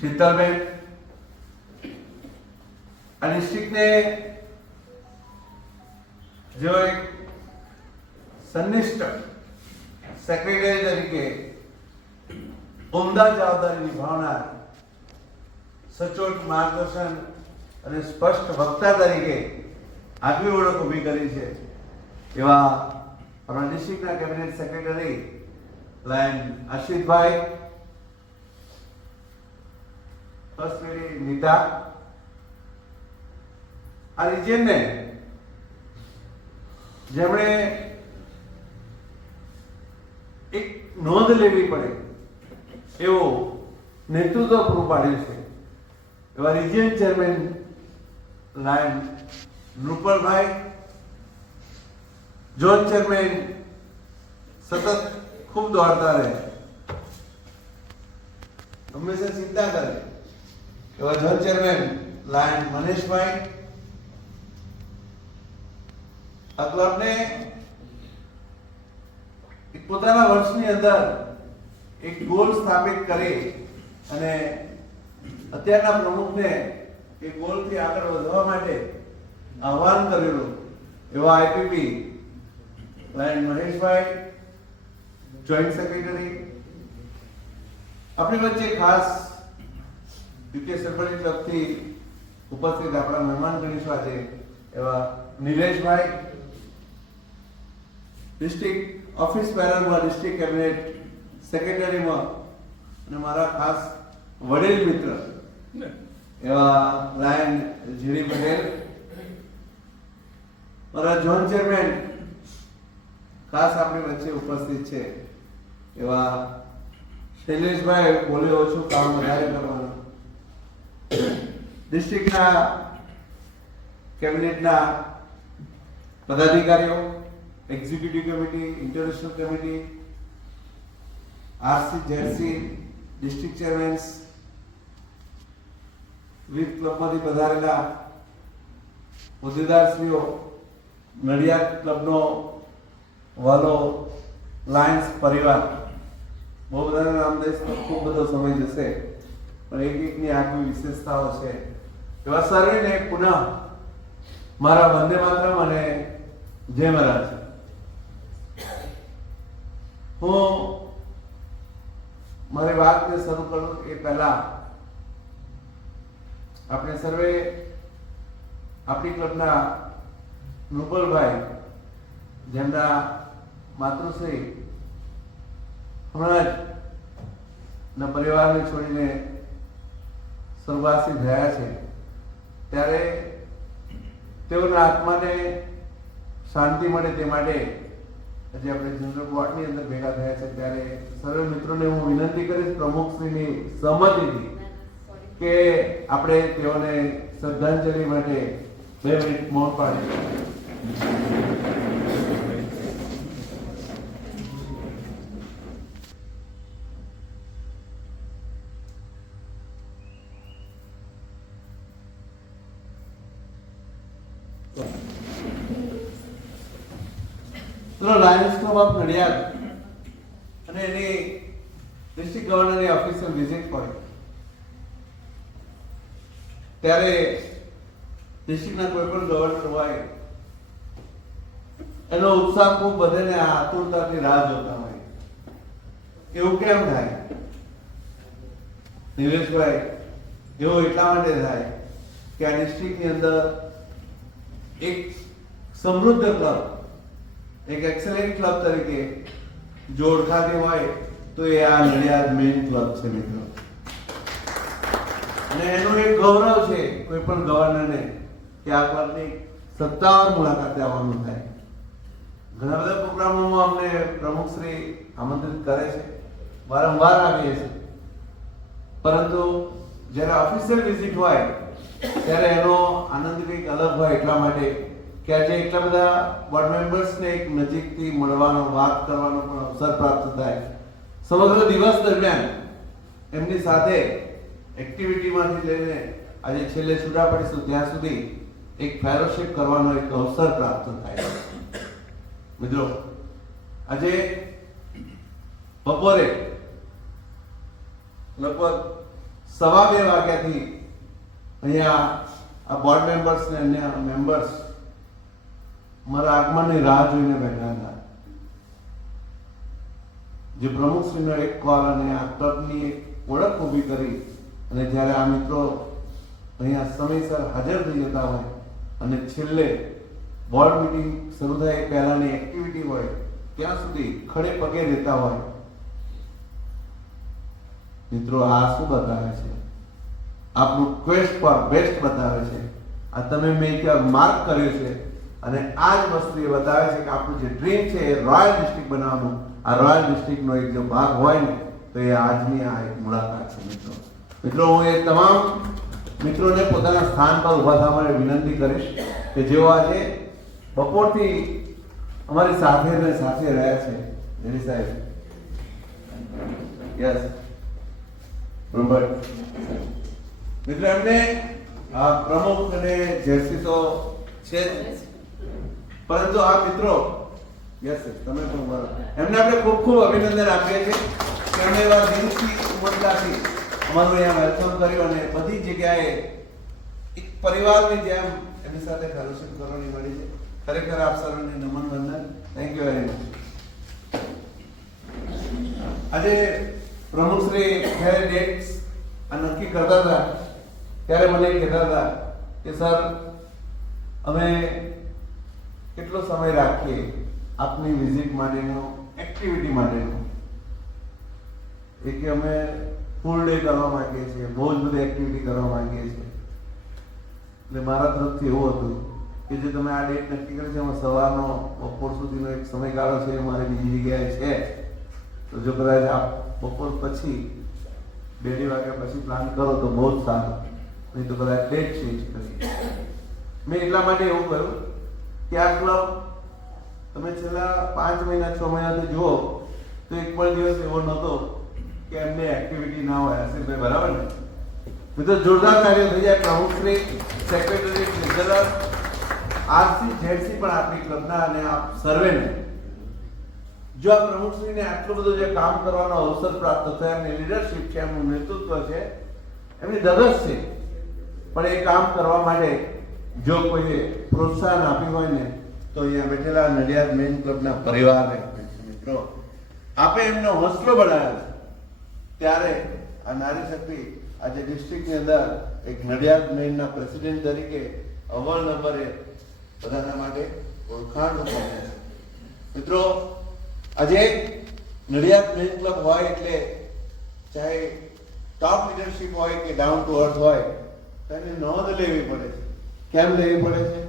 શીતલબેન આ ડિસ્ટ્રિક્ટને जो एक सन्निष्ठ सेक्रेटरी तरीके उम्दा जवाबदारी निभावनार, सचोट मार्गदर्शन અને સ્પષ્ટ વક્તા તરીકે આગવી ઓળખ ઊભી કરી છે એવા આપણા ડિસ્ટ્રિક્ટના કેબિનેટ સેક્રેટરી લાયન અશ્વિતભાઈ, ફર્સ્ટ લેડી નીતા, આ રિજિયનને જેમણે એક નોંધ લેવી પડે એવું નેતૃત્વ પૂરું પાડ્યું છે એવા રિજિયન ચેરમેન લાયન નૃપલભાઈ, ઝોન ચેરમેન સતત ખૂબ દોડતા રહે, હંમેશા ચિંતા કરે એવા ઝોન ચેરમેન લાયન મનેશભાઈ, આ ક્લબને પોતાના વર્ષની અંદર એક ગોલ સ્થાપિત કરી અને અત્યારના પ્રમુખને એ ગોલથી આગળ વધવા માટે આહ્વાન કરેલું એવા આઈપીપી લાયન મહેશભાઈ, જોઈન્ટ સેક્રેટરી. આપણી વચ્ચે ખાસ યુકે સરપંચ ક્લબથી ઉપસ્થિત આપણા મહેમાન ગણીશું આજે એવા નિલેશભાઈ, ડિસ્ટ્રિક્ટ ઓફિસ પેનલમાં ડિસ્ટ્રિક્ટ કેબિનેટ સેક્રેટરીમાં અને મારા ખાસ વડીલ મિત્ર એવા લાયન જીડી પટેલ, મારા ઝોન ચેરમેન ખાસ આપણી વચ્ચે ઉપસ્થિત છે એવા શૈલેષભાઈ, બોલે ઓછું કામ વધારે કરવાનું, ડિસ્ટ્રિક્ટના કેબિનેટના પદાધિકારીઓ, executive committee, international committee, RC ZC, district chairmans, વિવિધ ક્લબમાંથી પધારેલા હોદ્દેદારશ્રીઓ, નડિયાદ ક્લબનો વાલો લાયન્સ પરિવાર, બહુ બધાના નામ દઈશ તો ખૂબ બધો સમય જશે, પણ એક એકની આગવી વિશેષતાઓ છે એવા સર્વેને પુનઃ મારા વંદે માતરમ અને જય મહારાજ. હું મારી વાતને શરૂ કરું એ પહેલા આપણે સર્વે આપણી ક્લબના રૂપલભાઈ, જેમના માતૃશ્રી હમણાં જ ના પરિવારને છોડીને સ્વર્ગવાસી થયા છે, ત્યારે તેઓના આત્માને શાંતિ મળે તે માટે આજે આપણે જનરલ બોર્ડની અંદર ભેગા થયા છે. ત્યારે સર્વે મિત્રોને હું વિનંતી કરીશ પ્રમુખશ્રીની સહમતિથી કે આપણે તેઓને શ્રદ્ધાંજલિ માટે 2 મિનિટ મૌન પાડીએ. લાયન્સ ક્લબ ઓફ નડિયાદ અને એની ડિસ્ટ્રિક્ટ ગવર્નરની ઓફિશિયલ વિઝિટ હોય ત્યારે ડિસ્ટ્રિક્ટના કોઈ પણ ગવર્નર હોય એનો ઉત્સાહ ખૂબ વધે ને આતુરતાથી રાહ જોતા હોય. એવું કેમ થાય નિલેશભાઈ? એવું એટલા માટે થાય કે આ ડિસ્ટ્રિક્ટની અંદર એક સમૃદ્ધ ક્લબ, એક એક્સેલેન્ટ ક્લબ તરીકે જો ઓળખાતી હોય તો એ આ નડિયાદ મેઇન ક્લબ છે મિત્રો. અને એનું એક ગૌરવ છે કોઈ પણ ગવર્નરને કે આ ક્લબની 57 મુલાકાતે આવવાનું થાય. ઘણા બધા પ્રોગ્રામોમાં અમને પ્રમુખશ્રી આમંત્રિત કરે છે, વારંવાર આવીએ છીએ, પરંતુ જ્યારે ઓફિશિયલ વિઝિટ હોય ત્યારે એનો આનંદ કંઈક અલગ હોય, એટલા માટે કે આજે એટલા બધા બોર્ડ મેમ્બર્સને એક નજીકથી મળવાનો, વાત કરવાનો પણ અવસર પ્રાપ્ત થાય. સમગ્ર દિવસ દરમિયાન એમની સાથે એક્ટિવિટીમાંથી લઈને આજે છેલ્લે છૂટા પડીશું ત્યાં સુધી એક ફેલોશિપ કરવાનો એક અવસર પ્રાપ્ત થાય. મિત્રો, આજે બપોરે લગભગ 2:15 વાગ્યાથી અહીંયા આ બોર્ડ મેમ્બર્સ ને અન્ય મેમ્બર્સ મારા આગમનની રાહ જોઈને બેઠા હતા. જે પ્રમુખશ્રીનો એક કોલ અને આ ક્લબની એક ઓળખ ઊભી કરી અને જ્યારે આ મિત્રો અહીંયા સમયસર હાજર થઈ જતા હોય અને છેલ્લે બોર્ડ મીટિંગ શરૂ થાય એ પહેલાની એક્ટિવિટી હોય ત્યાં સુધી ખડે પગે રહેતા હોય, મિત્રો આ શું બતાવે છે? આપણું ક્વેસ્ટ ફોર બેસ્ટ બતાવે છે. આ તમે મેં ક્યાં માર્ક કર્યું છે અને આ જ વસ્તુ એ બતાવે છે કે આપણું જે ડ્રીમ છે એ રોયલ ડિસ્ટ્રિક્ટ બનાવવાનું, આ રોયલ ડિસ્ટ્રિક્ટનો એક જો ભાગ હોય ને તો એ આજની આ એક મુલાકાત છે. મિત્રો હું એ તમામ મિત્રોને પોતાના સ્થાન પર ઊભા થવા માટે વિનંતી કરીશ કે જેઓ આજે બપોરથી અમારી સાથે રહ્યા છે. જેની સાહેબ યસ બરોબર મિત્રો, એમને પ્રમુખ અને જેસી તો છે જ, પરંતુ આ મિત્રો યસ તમે પણ બરાબર એમને આપણે ખૂબ ખૂબ અભિનંદન આપીએ છીએ કે એમને એવા દિલથી ઉમદલાથી અમારું અહીંયા વેલકમ કર્યું અને બધી જગ્યાએ એક પરિવારની જેમ એમની સાથે ફેલોશિપ કરવાની મળી છે. ખરેખર આપ સર્વને નમન વંદન. Thank you very much. આજે પ્રમુખશ્રી જ્યારે ડેટ્સ નક્કી કરતા હતા ત્યારે મને કહેતા હતા કે સર અમે કેટલો સમય રાખીએ આપની વિઝિટ માટેનો, એક્ટિવિટી માટેનો? એ કે અમે ફૂલ ડે કરવા માંગીએ છીએ, બહુ જ બધી એક્ટિવિટી કરવા માંગીએ છીએ. એટલે મારા તરફથી એવું હતું કે જે તમે આ ડેટ નક્કી કરી છે એમાં સવારનો બપોર સુધીનો એક સમયગાળો છે, મારે બીજી જગ્યાએ છે, તો જો કદાચ આપ બપોર પછી 2 વાગ્યા પછી પ્લાન કરો તો બહુ જ સારું, નહીં તો કદાચ ડેટ ચેન્જ કરીએ. મેં એટલા માટે એવું કહ્યું કે આ ક્લબ તમે છેલ્લા 5 મહિના 6 મહિનાથી જુઓ તો એક પણ દિવસ એવો નહોતો કે એમને એક્ટિવિટી ના હોય. હશે બરાબર ને? મિત્રો જોરદાર કાર્ય થઈ જાય. પ્રમુખશ્રી, સેક્રેટરી, ટ્રેઝરર, આરસી, જેડસી પણ આપણી ક્લબના અને આપ સર્વેને જો આ પ્રમુખશ્રીને આટલું બધું જે કામ કરવાનો અવસર પ્રાપ્ત થયો, એમની લીડરશિપ છે, એમનું નેતૃત્વ છે, એમની ધગશ છે, પણ એ કામ કરવા માટે જો કોઈએ પ્રોત્સાહન આપ્યું હોય ને તો અહીંયા બેઠેલા નડિયાદ મેન ક્લબના પરિવારને મિત્રો આપે એમનો હોસલો બનાવ્યો. ત્યારે આ નારી શક્તિ આજે ડિસ્ટ્રિક્ટની અંદર એક નડિયાદ મેનના પ્રેસિડેન્ટ તરીકે અવ્વલ નંબરે બધાના માટે ઓળખાણ બને છે. મિત્રો આજે નડિયાદ મેન ક્લબ હોય એટલે ચાહે ટોપ લીડરશિપ હોય કે ડાઉન ટુ અર્થ હોય તો એને નોંધ લેવી પડે છે. કેમ લેવી પડે છે?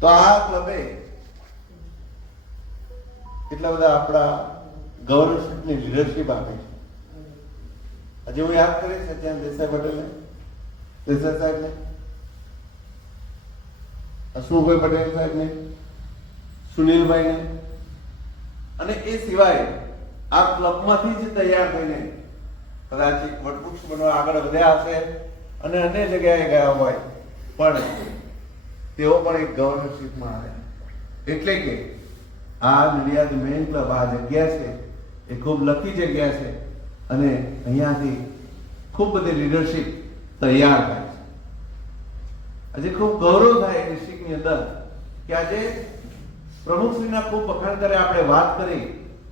તો આ ક્લબે કેટલા બધા આપણા ગવર્નરશિપની લીડરશિપ આપી છે. આજે હું યાદ કરીશ સત્યાન દેસાઈ પટેલને, દેસાઈ સાહેબને, હસમુખભાઈ પટેલ સાહેબને, સુનિલભાઈને, અને એ સિવાય આ ક્લબમાંથી જ તૈયાર થઈને કદાચ એક વટવૃક્ષ બનવા આગળ વધ્યા હશે અને અન્ય જગ્યાએ ગયા હોય, પણ તેઓ પણ એક ગવર્નરશિપમાં આવ્યા. એટલે કે આ નડિયાદ મેન ક્લબ, આ જગ્યા છે એ ખૂબ લકી જગ્યા છે અને અહીંયાથી ખૂબ બધી લીડરશિપ તૈયાર થાય છે. આજે ખૂબ ગૌરવ થાય ડિસ્ટ્રિક્ટની અંદર કે આજે પ્રમુખશ્રીના ખૂબ વખાણ કરે, આપણે વાત કરી,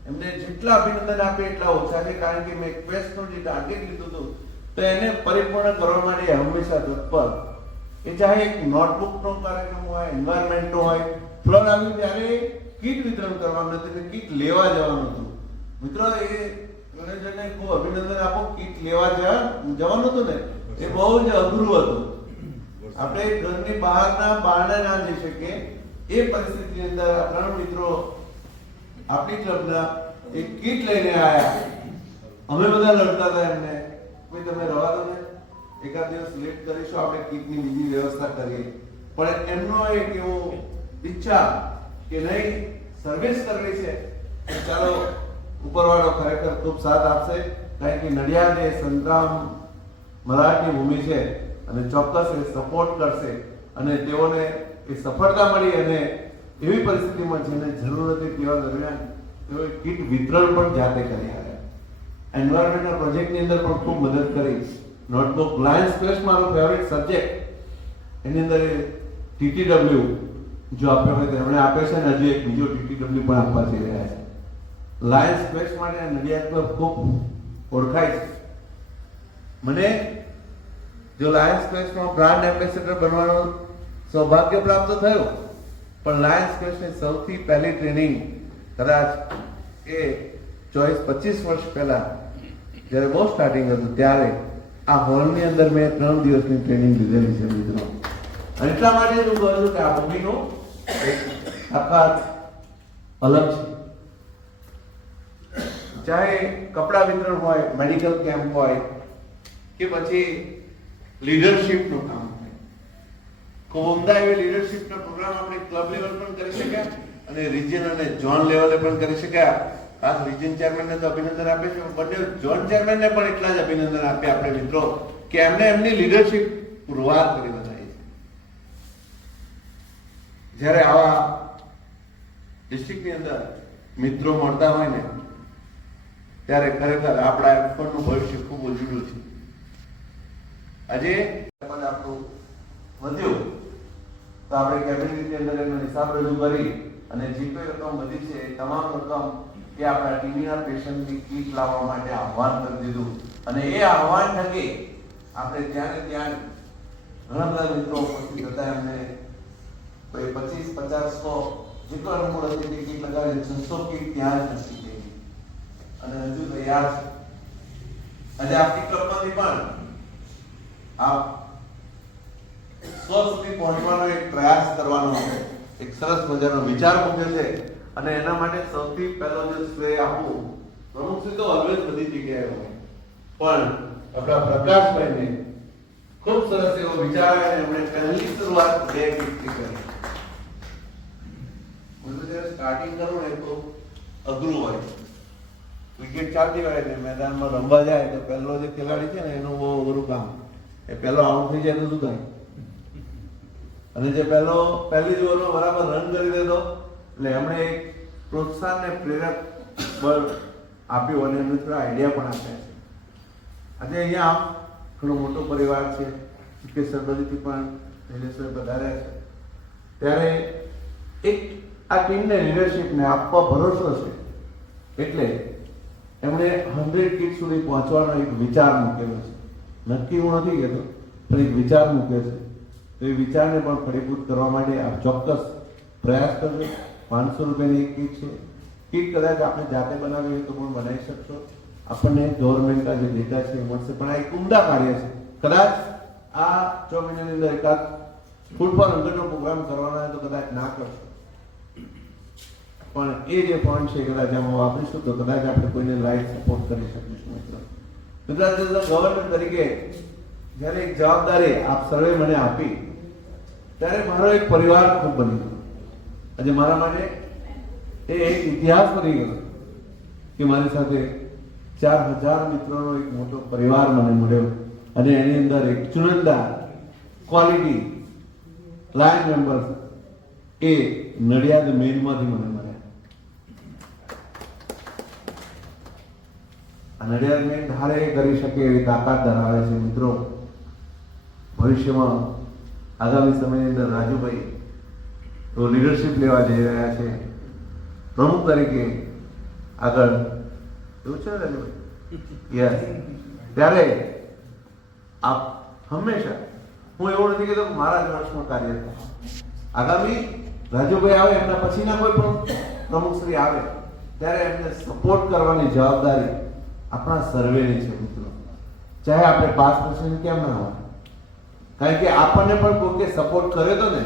એમને જેટલા અભિનંદન આપે એટલા ઓછા છે. કારણ કે મેં ક્વેસ્ટનું જે ટાર્ગેટ લીધું હતું તો એને પરિપૂર્ણ કરવા માટે હંમેશા તત્પર. એ ચાહે એક નોટબુકનો કાર્યક્રમ હોય, એન્વાયરમેન્ટનો હોય, ફ્લડ આવ્યું ત્યારે કીટ વિતરણ કરવાનું હતું, કીટ લેવા જવાનું હતું. મિત્રો એ મેનેજરને ખૂબ અભિનંદન આપો. કીટ લેવા જવાનું હતું ને એ બહુ જ અઘરું હતું. આપણે ઘરની બહારના બારણે ના જઈ શકીએ એ પરિસ્થિતિની અંદર આ 3 મિત્રો આપણી ક્લબના એક કીટ લઈને આવ્યા. અમે બધા લડતા હતા એમને, કોઈ તમે રવા દો ને, એકાદ દિવસ લેટ કરીશું, આપણે કીટની બીજી વ્યવસ્થા કરીએ. પણ એમનો એક એવો ઈચ્છા કે નહીં સર્વિસ કરવી છે, ચાલો ઉપરવાળો ખરેખર ખૂબ સાથ આપશે. કારણ કે નડિયાદ એ સંતરામ મરાઠની ભૂમિ છે અને ચોક્કસ એ સપોર્ટ કરશે અને તેઓને એ સફળતા મળી અને એવી પરિસ્થિતિમાં જેને જરૂર હતી તેવા દરમિયાન તેઓએ કીટ વિતરણ પણ જાતે કરી આવ્યા. એન્વાયરમેન્ટના પ્રોજેક્ટની અંદર પણ ખૂબ મદદ કરી. નોટબુક લાયન્સ ક્વેસ્ટ મારો ફેવરિટ સબ્જેક્ટ, એની અંદર TTW જો આપ્યો હોય તો એમણે આપ્યો છે ને હજી એક બીજો TTW પણ આપવા જઈ રહ્યા છે. લાયન્સ ક્વેસ્ટ માટે નડિયાદ ક્લબ ખૂબ ઓળખાય છે. મને જો લાયન્સ ક્વેસ્ટમાં બ્રાન્ડ એમ્બેસેડર બનવાનો સૌભાગ્ય પ્રાપ્ત થયું, પણ લાયન્સ ક્વેસ્ટની સૌથી પહેલી ટ્રેનિંગ કદાચ એ 24-25 વર્ષ પહેલા જ્યારે બહુ સ્ટાર્ટિંગ હતું ત્યારે આ હોલની અંદર મેં 3 દિવસની ટ્રેનિંગ લીધેલી છે મિત્રો. અને એટલા માટે હું કહું છું કે આ ભૂમિનો આકાર અલગ છે. ચાહે કપડા વિતરણ હોય, મેડિકલ કેમ્પ હોય કે પછી લીડરશિપનું કામ હોય, ખૂબ ઉમદા એવી લીડરશિપનો પ્રોગ્રામ આપણે ક્લબ લેવલ પણ કરી શક્યા અને રિજિયન અને ઝોન લેવલે પણ કરી શક્યા. ખાસ રિજિયન ચેરમેનને તો અભિનંદન આપે છે, બંને ઝોન ચેરમેનને પણ એટલા જ અભિનંદન આપ્યા આપણે મિત્રો કે એમને એમની લીડરશિપ પુરવાર કરી બતાવી છે. જ્યારે આવા ડિસ્ટ્રિક્ટની અંદર મિત્રો મળતા હોય ને ત્યારે ખરેખર આપણા એફર્ટનું ભવિષ્ય ખૂબ ઉજળું છે. આજે આપણું વધ્યું તો આપણે કેબિનેટની અંદર એનો હિસાબ રજૂ કરી અને જે કોઈ રકમ વધી છે એ તમામ રકમ એ આપણા ટીબીના પેશન્ટની કીટ લાવવા માટે આહવાન કરી દીધું અને એ આહવાન થકી આપણે ત્યાં ને ત્યાં ઘણા બધા મિત્રો ઉપસ્થિત હતા, એમને તો એ 25, 50, 100 જેટલો અનુકૂળ હતી તે કીટ લગાવીને 600 કીટ ત્યાં જ નક્કી થઈ ગઈ અને હજુ તૈયાર છે. આજે આપણી ક્લબમાંથી પણ આપ 100 સુધી પહોંચવાનો એક પ્રયાસ કરવાનો એક સરસ મજાનો વિચાર મૂક્યો છે અને એના માટે સૌથી પહેલો જે શ્રેય આપવું પ્રમુખશ્રી તો ઓલવેઝ બધી જગ્યાએ હોય, પણ આપણા પ્રકાશભાઈને ખૂબ સરસ એવો વિચાર આવ્યો અને એમણે પહેલી શરૂઆત 2 કીટથી કરી. હું તો જ્યારે સ્ટાર્ટિંગ કરું ને તો અઘરું હોય. ક્રિકેટ ચાલતી હોય ને મેદાનમાં રમવા જાય તો પહેલો જે ખેલાડી છે ને એનું બહુ અઘરું કામ. એ પહેલો આઉટ થઈ જાય તો શું થાય? અને જે પહેલી જ ઓવરમાં બરાબર રન કરી દેતો એટલે એમણે એક પ્રોત્સાહન ને પ્રેરક બળ આપ્યું અને એમને થોડા આઈડિયા પણ આપ્યા છે. આજે અહીંયા ઘણો મોટો પરિવાર છે, કે સરબતીથી પણ નિલેશભાઈ પધાર્યા છે, ત્યારે એક આ ટીમને લીડરશીપને આપવા ભરોસો છે એટલે એમણે 100 કીટ સુધી પહોંચવાનો એક વિચાર મૂકેલો છે. નક્કી હું નથી કહેતો, પણ એક વિચાર મૂક્યો છે. તો એ વિચારને પણ ફળીભૂત કરવા માટે આપ ચોક્કસ પ્રયાસ કરજો. 500 રૂપિયાની એક કીટ છે. કીટ કદાચ આપણે જાતે બનાવી હોય તો પણ બનાવી શકશો. આપણને ગવર્મેન્ટના જે ડેટા છે એ મળશે, પણ આ એક ઉમદા કાર્ય છે. કદાચ આ 6 મહિનાની અંદર એકાદ ફૂડ ફોર હંગરનો પ્રોગ્રામ કરવાનો હોય તો કદાચ ના કરશો, પણ એ જે પોઈન્ટ છે કદાચ આમાં વાપરીશું તો કદાચ આપણે કોઈને લાઈફ સપોર્ટ કરી શકીશું. ગુજરાત ગવર્નર તરીકે જ્યારે એક જવાબદારી આપ સર્વે મને આપી ત્યારે મારો એક પરિવાર ખૂબ બની ગયો. આજે મારા માટે એ એક ઇતિહાસ બની ગયો કે મારી સાથે 4000 મિત્રોનો એક મોટો પરિવાર મને મળ્યો અને એની અંદર એક ચુનંદા ક્વોલિટી લાયન મેમ્બર્સ એ નડિયાદ મેઇનમાંથી મને મળ્યા. નડિયાદ મેઇન ધારે કરી શકે એવી તાકાત ધરાવે છે. મિત્રો, ભવિષ્યમાં આગામી સમયની અંદર રાજુભાઈ તો લીડરશિપ લેવા જઈ રહ્યા છે પ્રમુખ તરીકે આગળ, એવું છે રાજુભાઈ? યસ. ત્યારે આપ હંમેશા, હું એવું નથી કહેતો કે મારા જ વર્ષમાં કાર્ય થાય. આગામી રાજુભાઈ આવે એમના પછીના કોઈ પણ પ્રમુખશ્રી આવે ત્યારે એમને સપોર્ટ કરવાની જવાબદારી આપણા સર્વેની છે. મિત્રો, ચાહે આપણે 5% કેમ ના હોય, કારણ કે આપણને પણ કોઈએ સપોર્ટ કર્યો હતો ને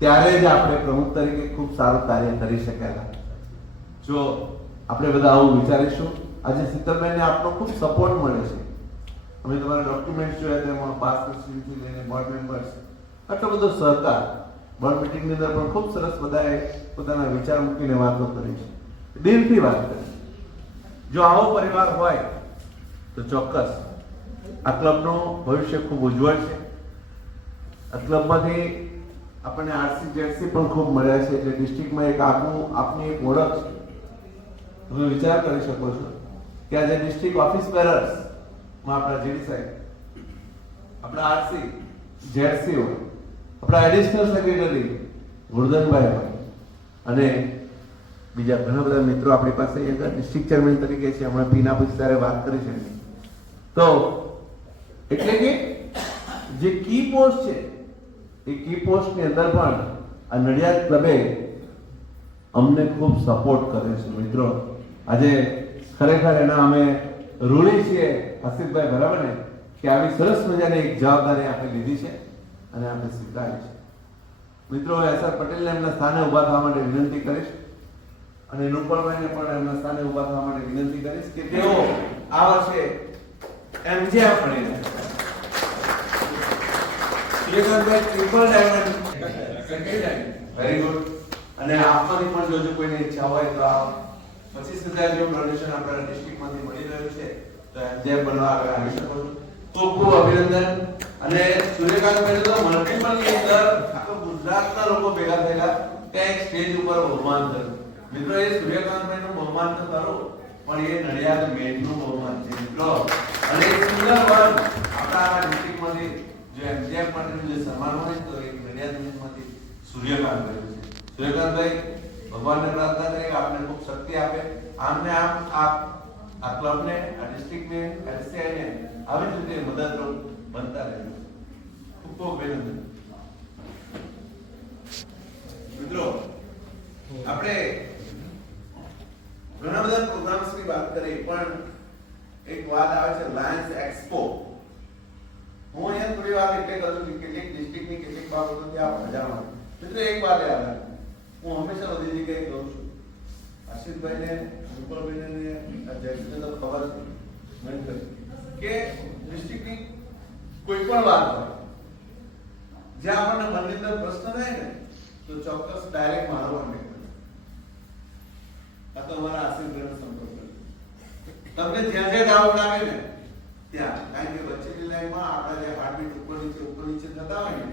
ત્યારે જ આપણે પ્રમુખ તરીકે ખૂબ સારું કાર્ય કરી શક્યા. જો આપણે બધા આવું વિચારીશું, આજે શીતલબેનને આપનો ખૂબ સપોર્ટ મળે છે. અમે તમારા ડોક્યુમેન્ટ્સ જોયા તેમાં 5%થી લઈને બોર્ડ મેમ્બર્સ, આટલો બધો સહકાર. બોર્ડ મિટિંગની અંદર પણ ખૂબ સરસ બધાએ પોતાના વિચાર મૂકીને વાતો કરી છે, દિલથી વાત કરી. જો આવો પરિવાર હોય તો ચોક્કસ આ ક્લબનું ભવિષ્ય ખૂબ ઉજ્જવળ છે. આ ક્લબમાંથી આપણને આરસી જેડસી પણ ખૂબ મળ્યા છે, એટલે ડિસ્ટ્રિક્ટમાં એક આખું આપની એક ઓળખ છે. તમે વિચાર કરી શકો છો કે આજે ડિસ્ટ્રિક્ટ ઓફિસ બેરર્સમાં આપણા જેડી સાહેબ, આપણા આરસી જેડસી હોય, આપણા એડિશનલ સેક્રેટરી ગુરધનભાઈ હોય અને બીજા ઘણા બધા મિત્રો આપણી પાસે ડિસ્ટ્રિક્ટ ચેરમેન તરીકે છે. હમણાં પીના પૂછતારે વાત કરી છે. તો એટલે કે જે કી પોસ્ટ છે એ કી પોસ્ટની અંદર પણ આ નડિયાદ ક્લબે અમને ખૂબ સપોર્ટ કરે છે. મિત્રો, આજે ખરેખર એના અમે ઋણી છીએ હસીબભાઈ, બરાબર ને, કે આવી સરસ મજાની એક જવાબદારી આપણે લીધી છે અને આપણે સ્વીકારી છે. મિત્રો, એસઆર પટેલને એમના સ્થાને ઊભા થવા માટે વિનંતી કરીશ અને રૂપલભાઈને પણ એમના સ્થાને ઊભા થવા માટે વિનંતી કરીશ કે તેઓ આ વર્ષે એમજીઆર ભણી ટ્રિપલ ડાયમંડ, વેરી ગુડ. અને આપવાની પણ જો કોઈને ઈચ્છા હોય તો આ 25,000 જેવું ડોનેશન આપણા ડિસ્ટ્રિક્ટમાંથી મળી રહ્યું છે તો એમજીઆર બનવા આગળ આવી શકો છો. ખૂબ ખૂબ અભિનંદન. અને સૂર્યકાંતભાઈ તો મલ્ટીપલની અંદર આખા ગુજરાતના લોકો ભેગા થયેલા ત્યાં એક સ્ટેજ ઉપર બહુમાન થયું. મિત્રો, એ સૂર્યકાંતભાઈનું બહુમાન તો ખરું, પણ એ નડિયાદ મેડનું બહુમાન છે. મિત્રો, અને એક સુંદર વન આપણા ડિસ્ટ્રિક્ટમાંથી જો એમજીએમ માટેનું જે સન્માન હોય તો એક નડિયાદ મેડમાંથી સૂર્યકાંતભાઈ છે. સૂર્યકાંતભાઈ, ભગવાનને પ્રાર્થના કરી કે આપને ખૂબ શક્તિ આપે, આમને આમ આ ક્લબને, આ ડિસ્ટ્રિક્ટને, એલસીઆઈને આવી જ રીતે મદદરૂપ બનતા રહેજો. ખૂબ ખૂબ અભિનંદન. મિત્રો આપણે ઘણા બધા પ્રોગ્રામ્સની વાત કરી, પણ એક વાત આવે છે લાયન્સ એક્સપો. હું અહીંયા થોડી વાર એટલે કરું છું કે કેટલીક ડિસ્ટ્રિક્ટની કેટલીક બાબતો ત્યાં મજામાં. મિત્રો એક વાત યાદ રાખો, હું હંમેશા બધી જગ્યાએ કહું છું, આશિષભાઈને, રૂપલભાઈને, જયશ્રીને તો ખબર છે કે ડિસ્ટ્રિક્ટની કોઈ પણ વાત હોય જ્યાં આપણને મનની અંદર પ્રશ્ન રહે ને, તો ચોક્કસ ડાયરેક્ટ મારો કોન્ટેક્ટ કરો, આ તો અમારા આશીર્વાદનો સંપર્ક કરો. તમને જ્યાં જ્યાં ડાઉટ લાગે ને ત્યાં, કારણ કે વચ્ચેની લાઈનમાં આપણા જે હાર્ટબીટ ઉપર નીચે થતા હોય ને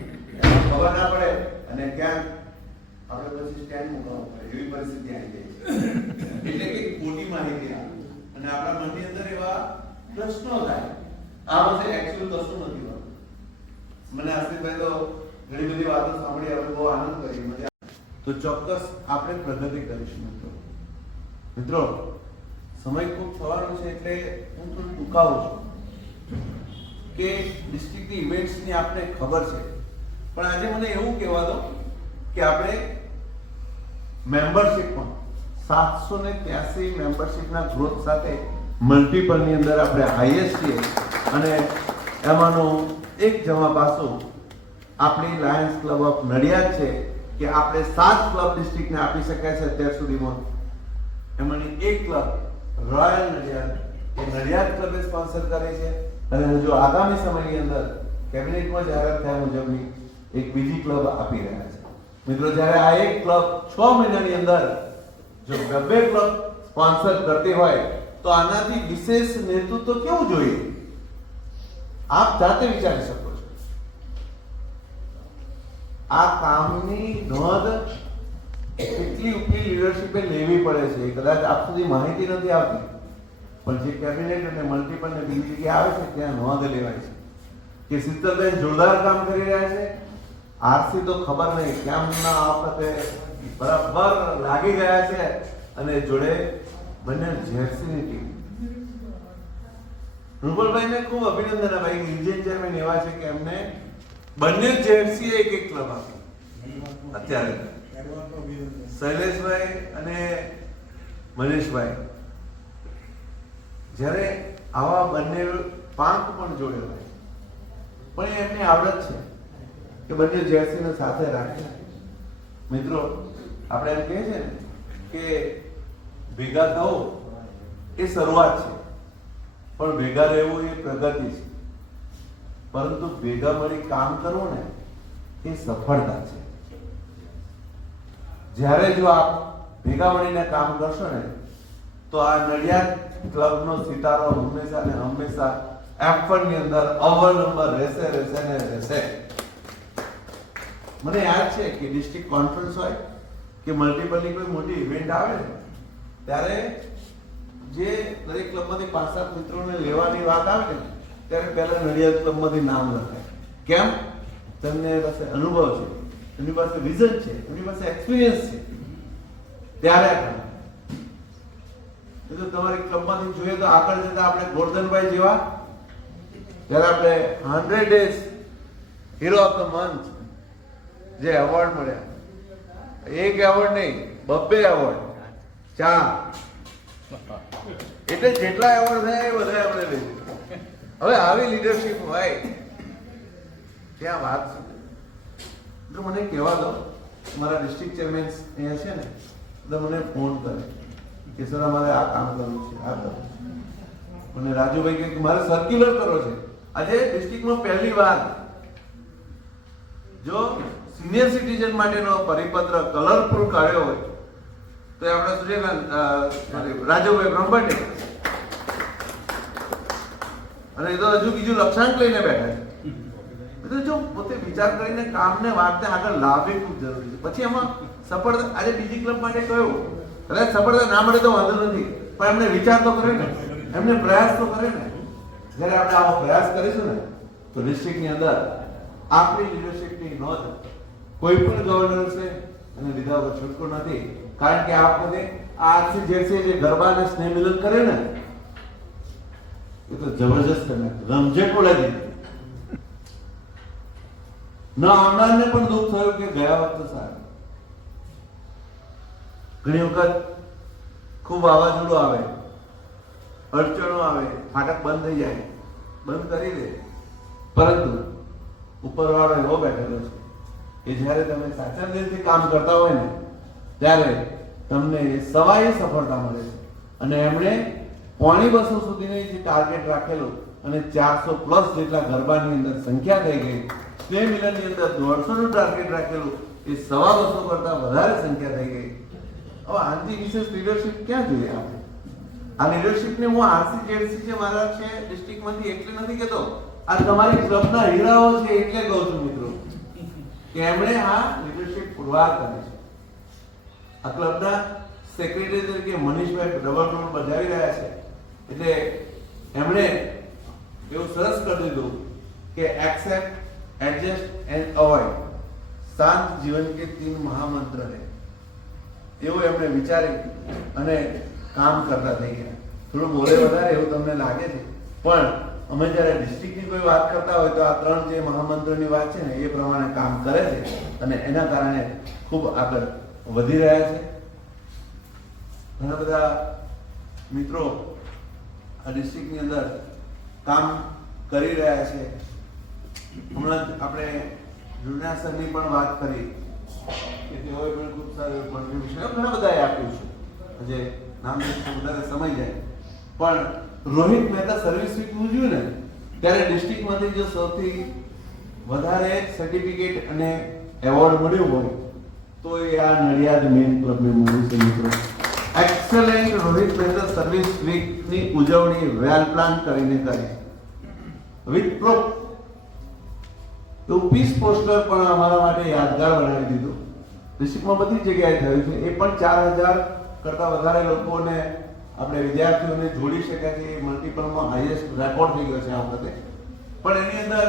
એમાં ખબર ના પડે અને ક્યાંક આપણે પછી સ્ટેન્ડ મૂકવું પડે, એવી પરિસ્થિતિ આવી જાય છે. એટલે કે ખોટી માહિતી આવે અને આપણા મનની અંદર એવા પ્રશ્નો થાય. આ બધે એક્ચ્યુઅલ કશું નથી હોતું. મને આશીષભાઈ તો ઘણી બધી વાતો સાંભળી, હવે બહુ આનંદ કરી, મજા. તો ચોક્કસ આપણે પ્રગતિ કરીશું મિત્રો. સમય ખૂબ થવાનો છે એટલે હું થોડું ટૂંકાવું છું કે ડિસ્ટ્રિક્ટની ઇવેન્ટ્સની આપણે ખબર છે, પણ આજે મને એવું કહેવા દો કે આપણે મેમ્બરશિપમાં 783 મેમ્બરશિપના ગ્રોથ સાથે મલ્ટીપલની અંદર આપણે હાઈએસ્ટ છીએ અને એમાંનું એક જમા પાસું આપણી લાયન્સ ક્લબ ઓફ નડિયાદ છે કે આપણે 7 ક્લબ ડિસ્ટ્રિક્ટને આપી શક્યા છે અત્યાર સુધીમાં. એમાંની એક ક્લબ રોયલ નડિયાદ એ નડિયાદ ક્લબે સ્પોન્સર કરે છે અને હજુ આગામી સમયની અંદર કેબિનેટમાં જાહેરાત થયા મુજબની એક બીજી ક્લબ આપી રહ્યા છે. મિત્રો, જ્યારે આ એક ક્લબ 6 મહિનાની અંદર જો 2 ક્લબ સ્પોન્સર કરતી હોય તો આનાથી વિશેષ નેતૃત્વ કેવું જોઈએ આપ જાતે વિચારી શકો છો. આ કામની નોંધ કેટલી ઉપલી લીડરશીપે લેવી પડે છે, કદાચ આપ સુધી માહિતી નથી આવતી, પણ જે કેબિનેટ અને મલ્ટીપલ ને બીજી જગ્યાએ આવે છે ત્યાં નોંધ લેવાય છે કે શીતલબેન જોરદાર કામ કરી રહ્યા છે. આરસી તો ખબર નહીં કેમના આ વખતે બરાબર લાગી ગયા છે અને જોડે બંને જેર્સીની ટીમ. રૂપલભાઈને ખૂબ અભિનંદન. ભાઈ રિજિયન ચેરમેન એવા છે કે એમને બંને જેર્સી એક ક્લબ આપી. અત્યારે શૈલેષભાઈ અને મનીષભાઈ જ્યારે આવા બંને પાંખ પણ જોડે હોય, પણ એમની આવડત છે કે બંને જેર્સીને સાથે રાખે. મિત્રો, આપણે એમ કહીએ છીએ ને કે ભેગા થવું એ શરૂઆત છે, પણ ભેગા રહેવું એ પ્રગતિ છે, પરંતુ ભેગા મળી કામ કરવું ને એ સફળતા છે. જ્યારે જો આપ ભેગા મળીને કામ કરશો ને તો આ નડિયાદ ક્લબનો સિતારો હંમેશા ને હંમેશા F1 ની અંદર અવ્વલ નંબર રહેશે ને રહેશે. મને યાદ છે કે ડિસ્ટ્રિક્ટ કોન્ફરન્સ હોય કે મલ્ટીપલની કોઈ મોટી ઇવેન્ટ આવે ત્યારે જે દરેક ક્લબમાંથી 5-7 મિત્રોને લેવાની વાત આવે ને ત્યારે પહેલા નડિયાદ ક્લબમાંથી નામ લખાય. કેમ? તેમને પાસે અનુભવ છે, એમની પાસે વિઝન છે, એમની પાસે એક્સપિરિયન્સ છે. ત્યારે તો તમારી ક્લબમાંથી જોઈએ તો આગળ જતા આપણે ગોરધનભાઈ જેવા જ્યારે આપણે 100 days hero of the month જે એવોર્ડ મળ્યા, એક એવોર્ડ નહીં 2 એવોર્ડ 4 એટલે જેટલા એવોર્ડ થયા એ બધા આપણે લઈ. હવે આવી લીડરશિપ હોય ત્યાં વાત એટલે મને કહેવા દો, મારા ડિસ્ટ્રિક્ટ ચેરમેન અહીંયા છે ને એટલે મને ફોન કરે કે સર અમારે આ કામ કરવું છે, આ કરવું છે. મને રાજુભાઈ કહે કે મારે સર્ક્યુલર કરવો છે. આજે ડિસ્ટ્રિક્ટમાં પહેલી વાર જો સિનિયર સિટીઝન માટેનો પરિપત્ર કલરફુલ કાઢ્યો હોય તો એ આપણા સૂર્યકાંત રાજુભાઈ બ્રહ્મભટ્ટે, અને એ તો હજુ બીજું લક્ષ્યાંક લઈને બેઠા છે. જો પોતે વિચાર કરીને કામને વાતને આગળ લાવવી ખૂબ જરૂરી છે. પછી એમાં સફળતા, આજે બીજી ક્લબ માટે કહ્યું કદાચ સફળતા ના મળે તો વાંધો નથી, પણ એમને વિચાર તો કરે ને, એમને પ્રયાસ તો કરે ને. જ્યારે આપણે આવો પ્રયાસ કરીશું ને તો ડિસ્ટ્રિક્ટની અંદર આપણી લીડરશિપની નોંધ કોઈ પણ ગવર્નર છે અને લીધા વગર છૂટકો નથી. કારણ કે આપ બધે આરસી જેસી જે ગરબા અને સ્નેહ મિલન કરે ને એ તો જબરજસ્ત કરે, રમઝટ ઉડાડી દીધી. ન આવનારને પણ દુઃખ થયું કે ગયા વખતે સારું, ઘણી વખત ખૂબ વાવાઝોડું આવે, અડચણો આવે, ફાટક બંધ થઈ જાય, બંધ કરી દે, પરંતુ ઉપરવાળો એવો બેઠેલો છે કે જ્યારે તમે સાચા દિલથી કામ કરતા હોય ને ત્યારે તમને સવાઈ સફળતા મળે છે. અને એમણે 250 સુધીની જે ટાર્ગેટ રાખેલું અને 400 પ્લસ જેટલા ગરબાની અંદર સંખ્યા થઈ ગઈ, 2 મિલિયનની અંદર 150 નું ટાર્ગેટ રાખેલું એ 250 કરતા વધારે સંખ્યા થઈ ગઈ. હવે આનાથી વિશેષ લીડરશિપ ક્યાં જોઈએ આપણે? આ લીડરશિપને હું RCJC જે મારા છે ડિસ્ટ્રિક્ટમાંથી એટલે નથી કહેતો, આ તમારી ક્લબના હીરાઓ છે એટલે કહું છું મિત્રો કે એમણે આ લીડરશિપ પુરવાર કરી છે. આ ક્લબના સેક્રેટરી તરીકે મનીષભાઈ ડબલ રોલ બજાવી રહ્યા છે, એટલે એમણે એવું સરસ કરી દીધું કે એક્સેપ્ટ, એડજસ્ટ એન્ડ અવોઇડ, શાંત જીવન કે 3 મહામંત્ર है, એવું એમણે વિચારી અને કામ કરતા થઈ ગયા. થોડું બોલે વધારે એવું તમને લાગે છે, પણ અમે જ્યારે ડિસ્ટ્રિક્ટની કોઈ વાત કરતા હોય તો આ 3 જે મહામંત્રોની વાત છે ને એ પ્રમાણે કામ કરે છે અને એના કારણે ખૂબ આગળ વધી રહ્યા છે. ઘણા બધા મિત્રો આ ડિસ્ટ્રિક્ટની અંદર કામ કરી રહ્યા છે. હમણાં જ આપણે જુનિયર સરની પણ વાત કરી કે તેઓએ પણ ખૂબ સારું કોન્ટ્રીબ્યુશન ઘણા બધાએ આપ્યું છે, જે નામ લેવું વધારે સમય જાય. પણ રોહિત મહેતા સર્વિસ વીક ઉજવ્યું ને ત્યારે ડિસ્ટ્રિક્ટમાંથી જો સૌથી વધારે સર્ટિફિકેટ અને એવોર્ડ મળ્યો હોય તો એ આ નડિયાદ મેન ક્લબને મળ્યું છે મિત્રો. એક્સેલેન્ટ રોહિત મહેતા સર્વિસ વીકની ઉજવણી વેલ પ્લાન કરીને કરી વિથ પ્રો તો પીસ પોસ્ટર પણ અમારા માટે યાદગાર બનાવી દીધું. ડિસ્ટ્રિક્ટમાં બધી જગ્યાએ થયું છે. એ પણ 4000 કરતા વધારે લોકોને આપણે વિદ્યાર્થીઓને જોડી શક્યા છે. એ મલ્ટિપલમાં હાઈએસ્ટ રેકોર્ડ થઈ ગયો છે આ વખતે. પણ એની અંદર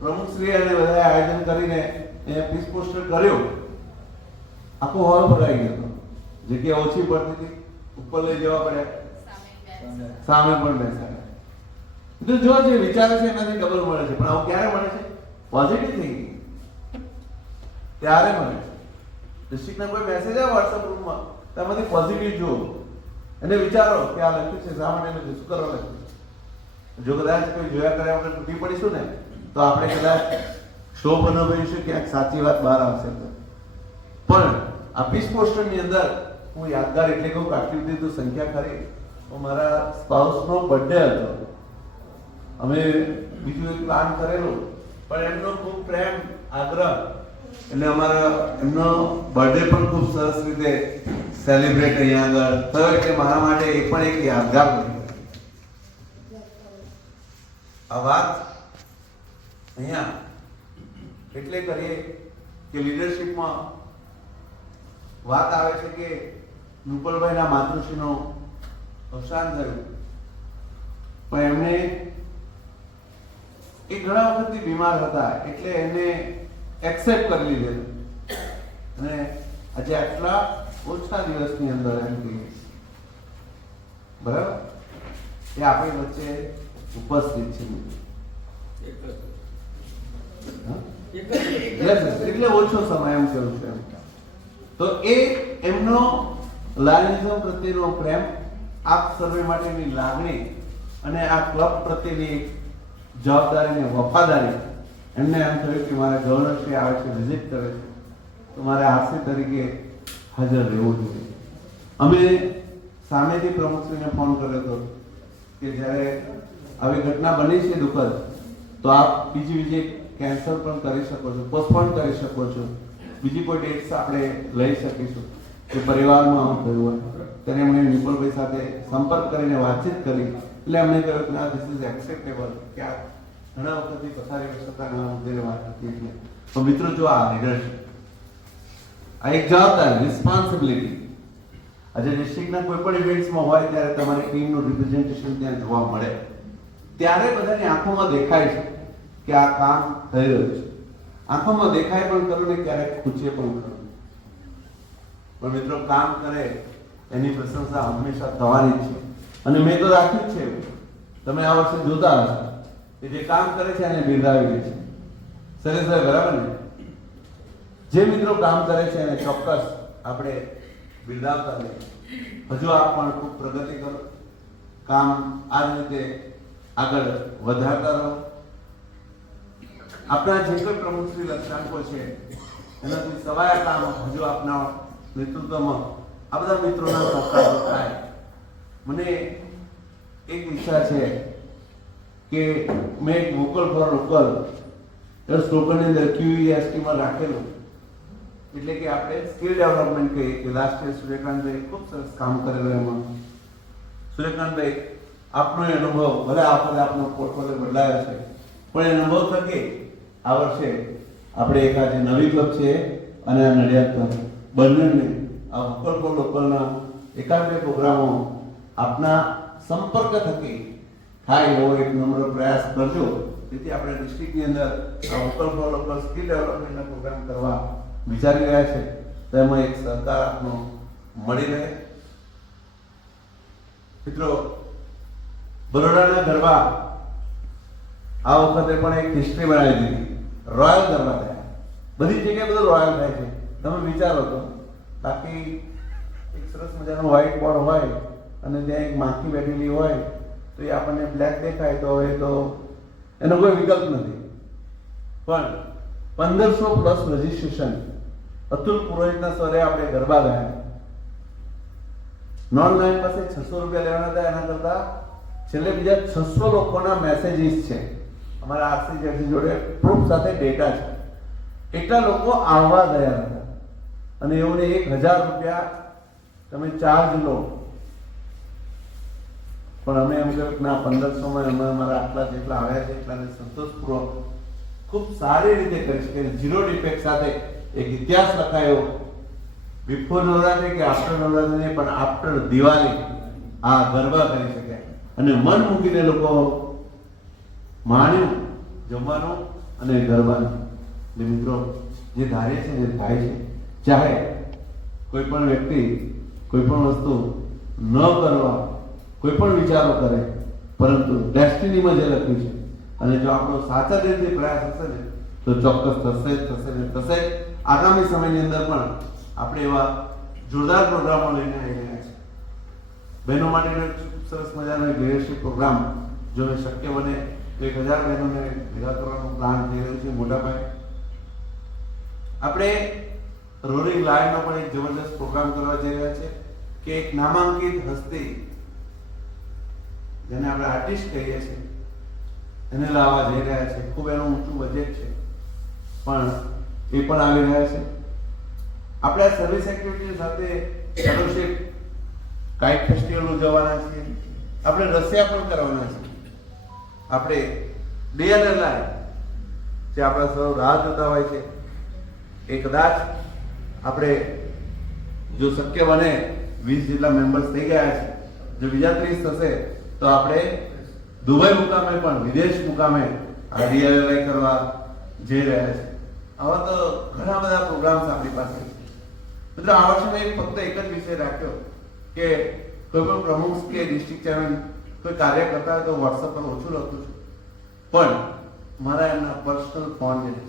પ્રમુખશ્રી અને બધાએ આયોજન કરીને એ પીસ પોસ્ટર કર્યો. આખો હોલ ભરાઈ ગયો હતો. જગ્યા ઓછી પડતી હતી, ઉપર લઈ જવા પડ્યા, સામે પણ બેસાડ્યા. તો જો જે વિચારે છે એનાથી ડબલ મળે છે. પણ આવું ક્યારે મળે છે? પોઝિટિવ થિંકિંગ ત્યારે મળે છે. ડિસ્ટ્રિક્ટના કોઈ મેસેજ આવે વોટ્સએપ ગ્રુપમાં, તેમાંથી પોઝિટિવ જુઓ અને વિચારો કે આ લખ્યું છે, શા માટે લખ્યું, શું કરવા લખ્યું છે. જો કદાચ કોઈ જોયા કર્યા વગર તૂટી પડીશું ને તો આપણે કદાચ શોપ અનુભવીશું ક્યાંક સાચી વાત બહાર આવશે. પણ આ પીસ પોસ્ટરની અંદર હું યાદગાર એટલે કહું કે આટલી બધી તો સંખ્યા ખરી. મારા સ્પાઉસનો બર્થડે હતો, અમે બીજું એક પ્લાન કરેલું, પણ એમનો ખૂબ પ્રેમ, આગ્રહ એટલે અમારા એમનો બર્થડે પણ ખૂબ સરસ રીતે સેલિબ્રેટ અહીંયા આગળ થયો. એટલે મારા માટે એ પણ એક યાદગાર બની. આ વાત અહીંયા એટલે કરીએ કે લીડરશિપમાં વાત આવે છે કે રૂપલભાઈના માતૃશ્રીનું અવસાન થયું, પણ એમને એ ઘણા વખતથી બીમાર હતા એટલે એને એક્સેપ્ટ કરી લીધેલું અને આજે આટલા ઓછા દિવસની અંદર એમ કહીએ બરાબર એ આપણી વચ્ચે ઉપસ્થિત છે. એટલે ઓછો સમય એમ કહ્યું છે. તો એ એમનો લાયનિઝમ પ્રત્યેનો પ્રેમ, આપ સર્વે માટેની લાગણી અને આ ક્લબ પ્રત્યેની જવાબદારી અને વફાદારી એમને એમ થયું કે મારા ગવર્નરશ્રી આવે છે, વિઝિટ કરે છે, તો મારે આરસી તરીકે હાજર રહેવું જોઈએ. અમે સામેથી પ્રમુખશ્રીને ફોન કર્યો હતો કે જ્યારે આવી ઘટના બની છે દુઃખદ, તો આપ બીજી કેન્સલ પણ કરી શકો છો, પોસ્ટપોન કરી શકો છો, બીજી કોઈ ડેટ્સ આપણે લઈ શકીશું કે પરિવારમાં આવું થયું હોય. ત્યારે એમણે નિપુલભાઈ સાથે સંપર્ક કરીને વાતચીત કરી એટલે એમણે કહ્યું કે ના, ધીસ ઇઝ એક્સેપ્ટેબલ કે આ ઘણા વખતથી પથારી સત્તાના મુદ્દે વાત હતી. એટલે તો મિત્રો જો આ લીડરશિપ, આ એક જવાબદારી, રિસ્પોન્સિબિલિટી. આજે ડિસ્ટ્રિક્ટના કોઈ પણ ઇવેન્ટ્સમાં હોય ત્યારે તમારી ટીમનું રિપ્રેઝન્ટેશન ત્યાં જોવા મળે, ત્યારે બધાની આંખોમાં દેખાય છે કે આ કામ થઈ રહ્યું છે. આંખોમાં દેખાય પણ ખરું ને ક્યારેક ખૂચે પણ ખરું. પણ મિત્રો કામ કરે એની પ્રશંસા હંમેશા થવાની જ છે. અને મેં તો રાખ્યું જ છે, તમે આ વર્ષે જોતા હશો કે જે કામ કરે છે એને બિરદાવી છે. સરેશભાઈ બરાબર ને? જે મિત્રો કામ કરે છે એને ચોક્કસ આપણે બિરદાવતા રહે. હજુ આપ પણ ખૂબ પ્રગતિ કરો, કામ આ જ રીતે આગળ વધારતા રહો. આપણા જે કોઈ પ્રમુખશ્રી લક્ષ્યાંકો છે એનાથી સવાયા કામ હજુ આપના નેતૃત્વમાં આ બધા મિત્રોના સહકાર થાય. મને એક ઈચ્છા છે કે મેં એક વોકલ ફોર લોકલ સ્લોગનની અંદર QEST માં રાખેલું, એટલે કે આપણે સ્કિલ ડેવલપમેન્ટ કહીએ કે લાસ્ટ યર સૂર્યકાંતભાઈ ખૂબ સરસ કામ કરેલું. એમાં સૂર્યકાંતભાઈ આપનો અનુભવ, ભલે આપનો પોર્ટફોલિયો બદલાયો છે, પણ એ અનુભવ થકી આ વર્ષે આપણે એક આજે નવી ક્લબ છે અને આ નડિયાદ ક્લબ બંનેને આ વોકલ ફોર લોકલના એકાદ બે પ્રોગ્રામો આપના સંપર્ક થકી થાય એવો એક નમ્ર પ્રયાસ કરજો, જેથી આપણે ડિસ્ટ્રિક્ટની અંદર આ વોકલ ફોર લોકલ સ્કિલ ડેવલપમેન્ટના પ્રોગ્રામ કરવા વિચારી રહ્યા છે. તેમાં એક સહકાર આપનો મળી રહે. મિત્રો, બરોડાના ગરબા આ વખતે પણ એક હિસ્ટ્રી બનાવી દીધી. રોયલ ગરબા થયા. બધી જગ્યાએ બધું રોયલ થાય છે. તમે વિચારો તો, બાકી એક સરસ મજાનો વ્હાઇટ બોર્ડ હોય અને ત્યાં એક માખી બેઠેલી હોય તો એ આપણને બ્લેક દેખાય તો હવે તો એનો કોઈ વિકલ્પ નથી. પણ 1500 પ્લસ રજીસ્ટ્રેશન અતુલ પુરોહિતના સ્વરે આપણે ગરબા ગાયા. નોન લાઈન પાસે 600 રૂપિયા લેવાના હતા, એના કરતા છેલ્લે બીજા 600 લોકોના મેસેજીસ છે અમારા આરસી જોડે, પ્રૂફ સાથે ડેટા છે. એટલા લોકો આવવા ગયા હતા અને એવું ને 1000 રૂપિયા તમે ચાર્જ લો. પણ અમે એમ કહ્યું કે ના, 1500 માં અમે અમારા આટલા જેટલા આવ્યા છે એટલાને સંતોષપૂર્વક ખૂબ સારી રીતે કરી શકે, ઝીરો ડિફેક્ટ સાથે એક ઇતિહાસ લખાયો. બિફોર નવરાત્રી કે આફ્ટર નવરાત્રી નહીં, પણ આફ્ટર દિવાળી આ ગરબા કરી શક્યા અને મન મૂકીને લોકો માણ્યું જમવાનું અને ગરબાનું. મિત્રો, જે ધારે છે જે થાય છે, ચાહે કોઈ પણ વ્યક્તિ કોઈ પણ વસ્તુ ન કરવા કોઈ પણ વિચારો કરે, પરંતુ ડેસ્ટિનીમાં જે લખ્યું છે અને જો આપણો સાચા દિલથી પ્રયાસ હશે ને તો ચોક્કસ થશે જ થશે ને થશે. આગામી સમયની અંદર પણ આપણે એવા જોરદાર પ્રોગ્રામો લઈને આવી રહ્યા છીએ. બહેનો માટેનો સરસ મજાનો એક લીડરશિપ પ્રોગ્રામ જો શક્ય બને તો 1000 બહેનોને ભેગા કરવાનો પ્લાન થઈ રહ્યો છે મોટા પાયે. આપણે રોલિંગ લાયનનો પણ એક જબરદસ્ત પ્રોગ્રામ કરવા જઈ રહ્યા છે કે એક નામાંકિત હસ્તી, જેને આપણે આર્ટિસ્ટ કહીએ છીએ, એને લાવવા જઈ રહ્યા છે. ખૂબ એનું ઊંચું બજેટ છે, પણ એ પણ આવી રહ્યા છે. આપણે સર્વિસ એક્ટિવિટી સાથે ફેલોશિપ કાઇટ ફેસ્ટિવલ ઉજવવાના છીએ. આપણે રસિયા પણ કરવાના છે. આપણે DLLI જે આપણા સૌ રાહ જોતા હોય છે, એ કદાચ આપણે જો શક્ય બને 20 જેટલા મેમ્બર્સ થઈ ગયા છે, જો બીજા 30 થશે તો આપણે દુબઈ મુકામે પણ વિદેશ મુકામે આ DLLI કરવા જઈ રહ્યા છે. આવા તો ઘણા બધા પ્રોગ્રામ્સ આપણી પાસે છે. મિત્રો, આ વર્ષે મેં ફક્ત એક જ વિષય રાખ્યો કે કોઈ પણ પ્રમુખ કે ડિસ્ટ્રિક્ટ ચેરમેન કોઈ કાર્ય કરતા હોય તો વોટ્સઅપ પર ઓછું લખું છું, પણ મારા એમના પર્સનલ ફોન જે છે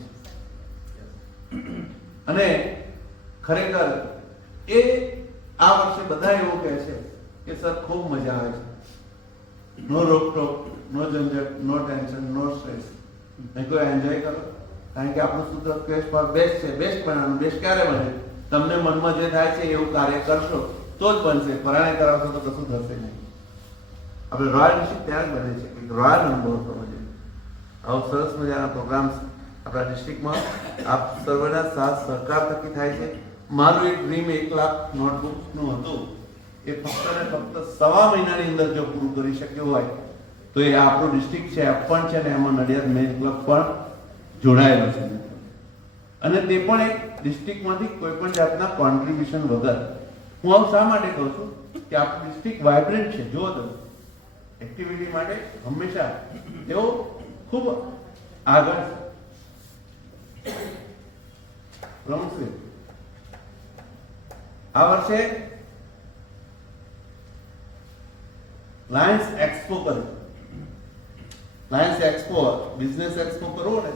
અને ખરેખર એ આ વર્ષે બધા એવું કહે છે કે સર ખૂબ મજા આવે છે, નો રોકટોક, નો ઝંઝટ, નો ટેન્શન, નો સ્ટ્રેસ. નહીં કોઈ એન્જોય કરો, કારણ કે આપણું સૂત્ર ક્વેસ્ટ ફોર બેસ્ટ છે. બેસ્ટ બનાવવાનું. બેસ્ટ ક્યારે બને? તમને મનમાં જે થાય છે એવું કાર્ય કરશો તો જ બનશે. પરાણે કરાવશો તો કશું થશે નહીં. આપણે રોયલ ડિસ્ટ્રિક્ટ ત્યાં જ બને છે કે રોયલ અનુભવ થવો જોઈએ. આવું સરસ મજાના પ્રોગ્રામ્સ આપણા ડિસ્ટ્રિક્ટમાં આપ સર્વના સાથ સહકાર થકી થાય છે. મારું એક ડ્રીમ 1 લાખ નોટબુકનું હતું, એ ફક્ત ને ફક્ત 1.5 મહિનાની અંદર જો પૂરું કરી શક્યું હોય તો એ આપણું ડિસ્ટ્રિક્ટ છે, પણ છે ને એમાં નડિયાદ મેન ક્લબ પણ જોડાયેલો છે. અને તે પણ એક ડિસ્ટ્રિક્ટમાંથી કોઈ પણ જાતના કોન્ટ્રીબ્યુશન વગર. હું આવું શા માટે કહું છું કે આપણું ડિસ્ટ્રિક્ટ વાઇબ્રન્ટ છે. જુઓ તમે, એક્ટિવિટી માટે હંમેશા તેઓ ખૂબ આગળ છે. પ્રમુખશ્રી, આ વર્ષે લાયન્સ એક્સપો કર્યો. લાયન્સ એક્સપો, બિઝનેસ એક્સપો કરવો ને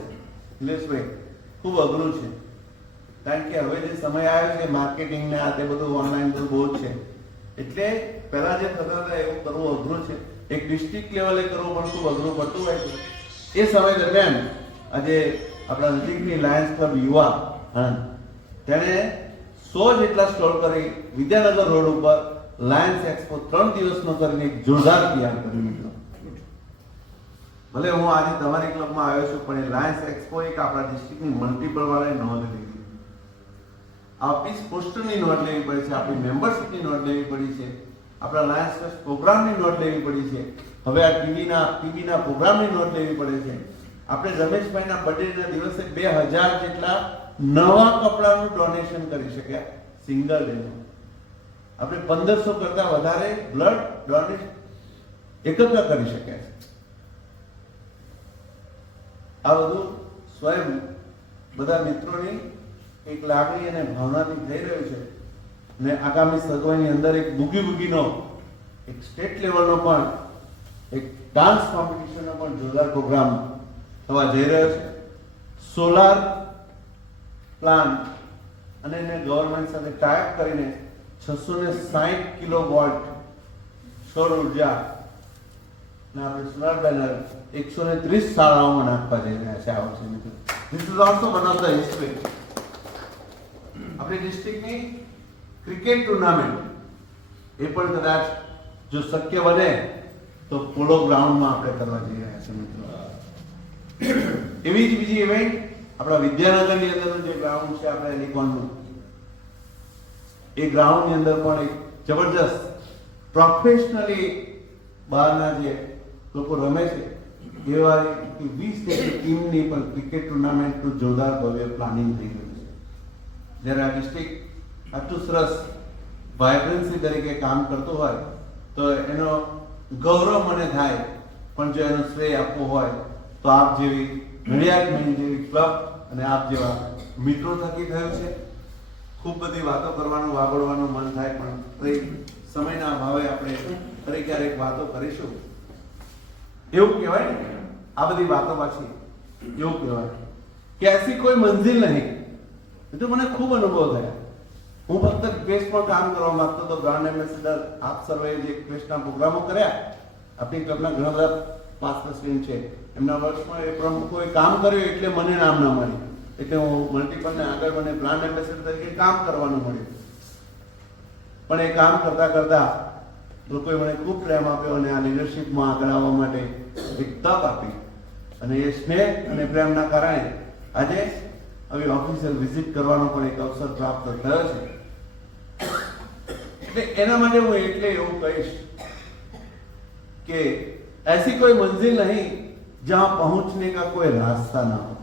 નિલેશભાઈ, ખૂબ અઘરું છે. કારણ કે હવે જે સમય આવ્યો છે માર્કેટિંગ ને આ તે બધું ઓનલાઈન તો બહુ જ છે, એટલે પહેલા જે થતા હતા એવું કરવું અઘરું છે. એક ડિસ્ટ્રિક્ટ લેવલે કરવું પણ ખૂબ અઘરું પડતું હોય છે. એ સમય દરમિયાન આજે આપણા નજીકની લાયન્સ ક્લબ યુવા આણંદ તેણે 100 જેટલા સ્ટોલ કરી વિદ્યાનગર રોડ ઉપર લાયન્સ એક્સપો 3 દિવસનો કરીને એક જોરદાર તૈયાર કર્યું મિત્રો. ભલે હું આજે તમારી ક્લબમાં આવ્યો છું, પણ એ લાયન્સ એક્સપો એક આપણા ડિસ્ટ્રિક્ટની મલ્ટિપલ વાળાએ નોંધ લીધી. આપણી પોસ્ટરની નોંધ લેવી પડી છે, આપણી મેમ્બરશિપની નોંધ લેવી પડી છે, આપણા લાયન્સ ફેસ્ટ પ્રોગ્રામની નોંધ લેવી પડી છે, હવે આ ટીવીના પ્રોગ્રામની નોંધ લેવી પડે છે. આપણે રમેશભાઈના બર્થડેના દિવસે 2000 જેટલા નવા કપડાનું ડોનેશન કરી શક્યા સિંગલ ડેમાં. આપણે 1500 કરતા વધારે બ્લડ ડોનેશન એકત્ર કરી શક્યા છે. આ બધું સ્વયં બધા મિત્રોની એક લાગણી અને ભાવનાથી થઈ રહ્યું છે. ને આગામી સગવડની અંદર એક બુગીનો એક સ્ટેટ લેવલનો પણ એક ડાન્સ કોમ્પિટિશનનો પણ જોરદાર પ્રોગ્રામ થવા જઈ રહ્યો છે. સોલાર પ્લાન્ટ અને એને ગવર્મેન્ટ સાથે ટાઈપ કરીને 660 કિલોવોટ સૌર ઉર્જા અને આપણે સોલાર પેનલ 130 શાળાઓમાં નાખવા જઈ રહ્યા છે આ વર્ષે. This is also one of the history. આપણી ડિસ્ટ્રિક્ટની ક્રિકેટ ટુર્નામેન્ટ એ પણ કદાચ જો શક્ય બને તો પોલો ગ્રાઉન્ડમાં આપણે કરવા જઈ રહ્યા છીએ મિત્રો. એવી જ બીજી ઇવેન્ટ આપણા વિદ્યાનગરની અંદરનું જે ગ્રાઉન્ડ છે આપણા એલિકોનનું, એ ગ્રાઉન્ડની અંદર પણ એક જબરજસ્ત પ્રોફેશનલી બહારના જે લોકો રમે છે એવા 20 જેટલી ટીમની પણ ક્રિકેટ ટુર્નામેન્ટનું જોરદાર ભવ્ય પ્લાનિંગ થઈ ગયું છે. જ્યારે આ ડિસ્ટ્રિક્ટ આટલું સરસ વાઇબ્રન્સી તરીકે કામ કરતું હોય તો એનો ગૌરવ મને થાય, પણ જો એનો શ્રેય આપવો હોય તો આપ જેવી નડિયાદ મેન જેવી ક્લબ અને આપ જેવા મિત્રો થકી થયું છે. ખૂબ બધી વાતો કરવાનું વાગોળવાનું મન થાય, પણ સમયના અભાવે આપણે ફરી ક્યારેક વાતો કરીશું. એવું કહેવાય ને આ બધી વાતો પાછી એવું કહેવાય કે એસી કોઈ મંજિલ નહીં. એ તો મને ખૂબ અનુભવ થયા. હું ફક્ત ક્વેસ્ટમાં કામ કરવા માંગતો હતો. બ્રાન્ડ એમ્બેસેડર આપ સર્વે જે ક્વેસ્ટના પ્રોગ્રામો કર્યા, આપણી ક્લબના ઘણા બધા પાસ પ્રેસિડેન્ટ છે, એમના વર્ષમાં એ પ્રમુખોએ કામ કર્યું એટલે મને નામ ના મળ્યું, એટલે હું મલ્ટીપલને આગળ મને બ્રાન્ડ એમ્બેસેડર તરીકે કામ કરવાનું મળ્યું. પણ એ કામ કરતા કરતા લોકોએ મને ખૂબ પ્રેમ આપ્યો અને આ લીડરશિપમાં આગળ આવવા માટે એક તક આપી. અને એ સ્નેહ અને પ્રેમના કારણે આજે આવી ઓફિશિયલ વિઝિટ કરવાનો પણ એક અવસર પ્રાપ્ત થયો છે. એટલે એના માટે હું એટલે એવું કહીશ કે ऐसी कोई मंजिल नहीं जहां पहुंचने का कोई रास्ता ना हो.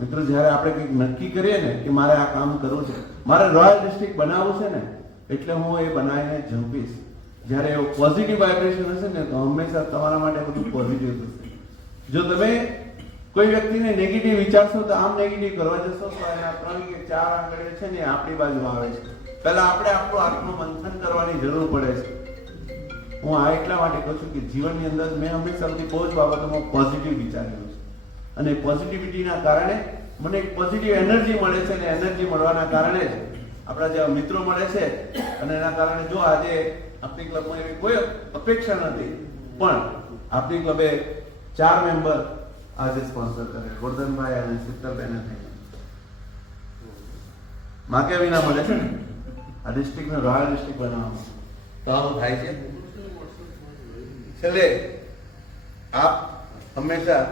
મિત્રો, જ્યારે આપણે કંઈક નક્કી કરીએ ને કે મારે આ કામ કરવું છે, મારે રોયલ ડિસ્ટ્રિક્ટ બનાવવું છે ને, એટલે હું એ બનાવીને ઝંપીશ. જ્યારે એવું પોઝિટિવ વાઇબ્રેશન હશે ને તો હંમેશા તમારા માટે બધું પોઝિટિવ થશે. જો તમે કોઈ વ્યક્તિને નેગેટિવ વિચારશો તો આમ નેગેટિવ કરવા જશો તો એના 3 કે 4 આંગળીઓ છે ને આપણી બાજુ આવે છે. પહેલા આપણે આપણું આત્મમંથન કરવાની જરૂર પડે છે. હું આ એટલા માટે કહું છું કે જીવનની અંદર મેં હંમેશા બધી બહુ જ બાબતોમાં પોઝિટિવ વિચારેલું છે, અને પોઝિટિવિટીના કારણે મને એક પોઝિટિવ એનર્જી મળે છે, અને એનર્જી મળવાના કારણે જ આપણા જેવા મિત્રો મળે છે. અને એના કારણે જો આજે આપણી ક્લબમાં એવી કોઈ અપેક્ષા નથી, પણ આપણી ક્લબે 4 મેમ્બર આજે સ્પોન્સર કરે, ગોરધનભાઈ અને શીતલબેન માગ્યા વિના મળે છે ને આ ડિસ્ટ્રિક્ટને રોયલ ડિસ્ટ્રિક્ટ બનાવવામાં. તો આવું થાય છે. છેલ્લે આપ હંમેશા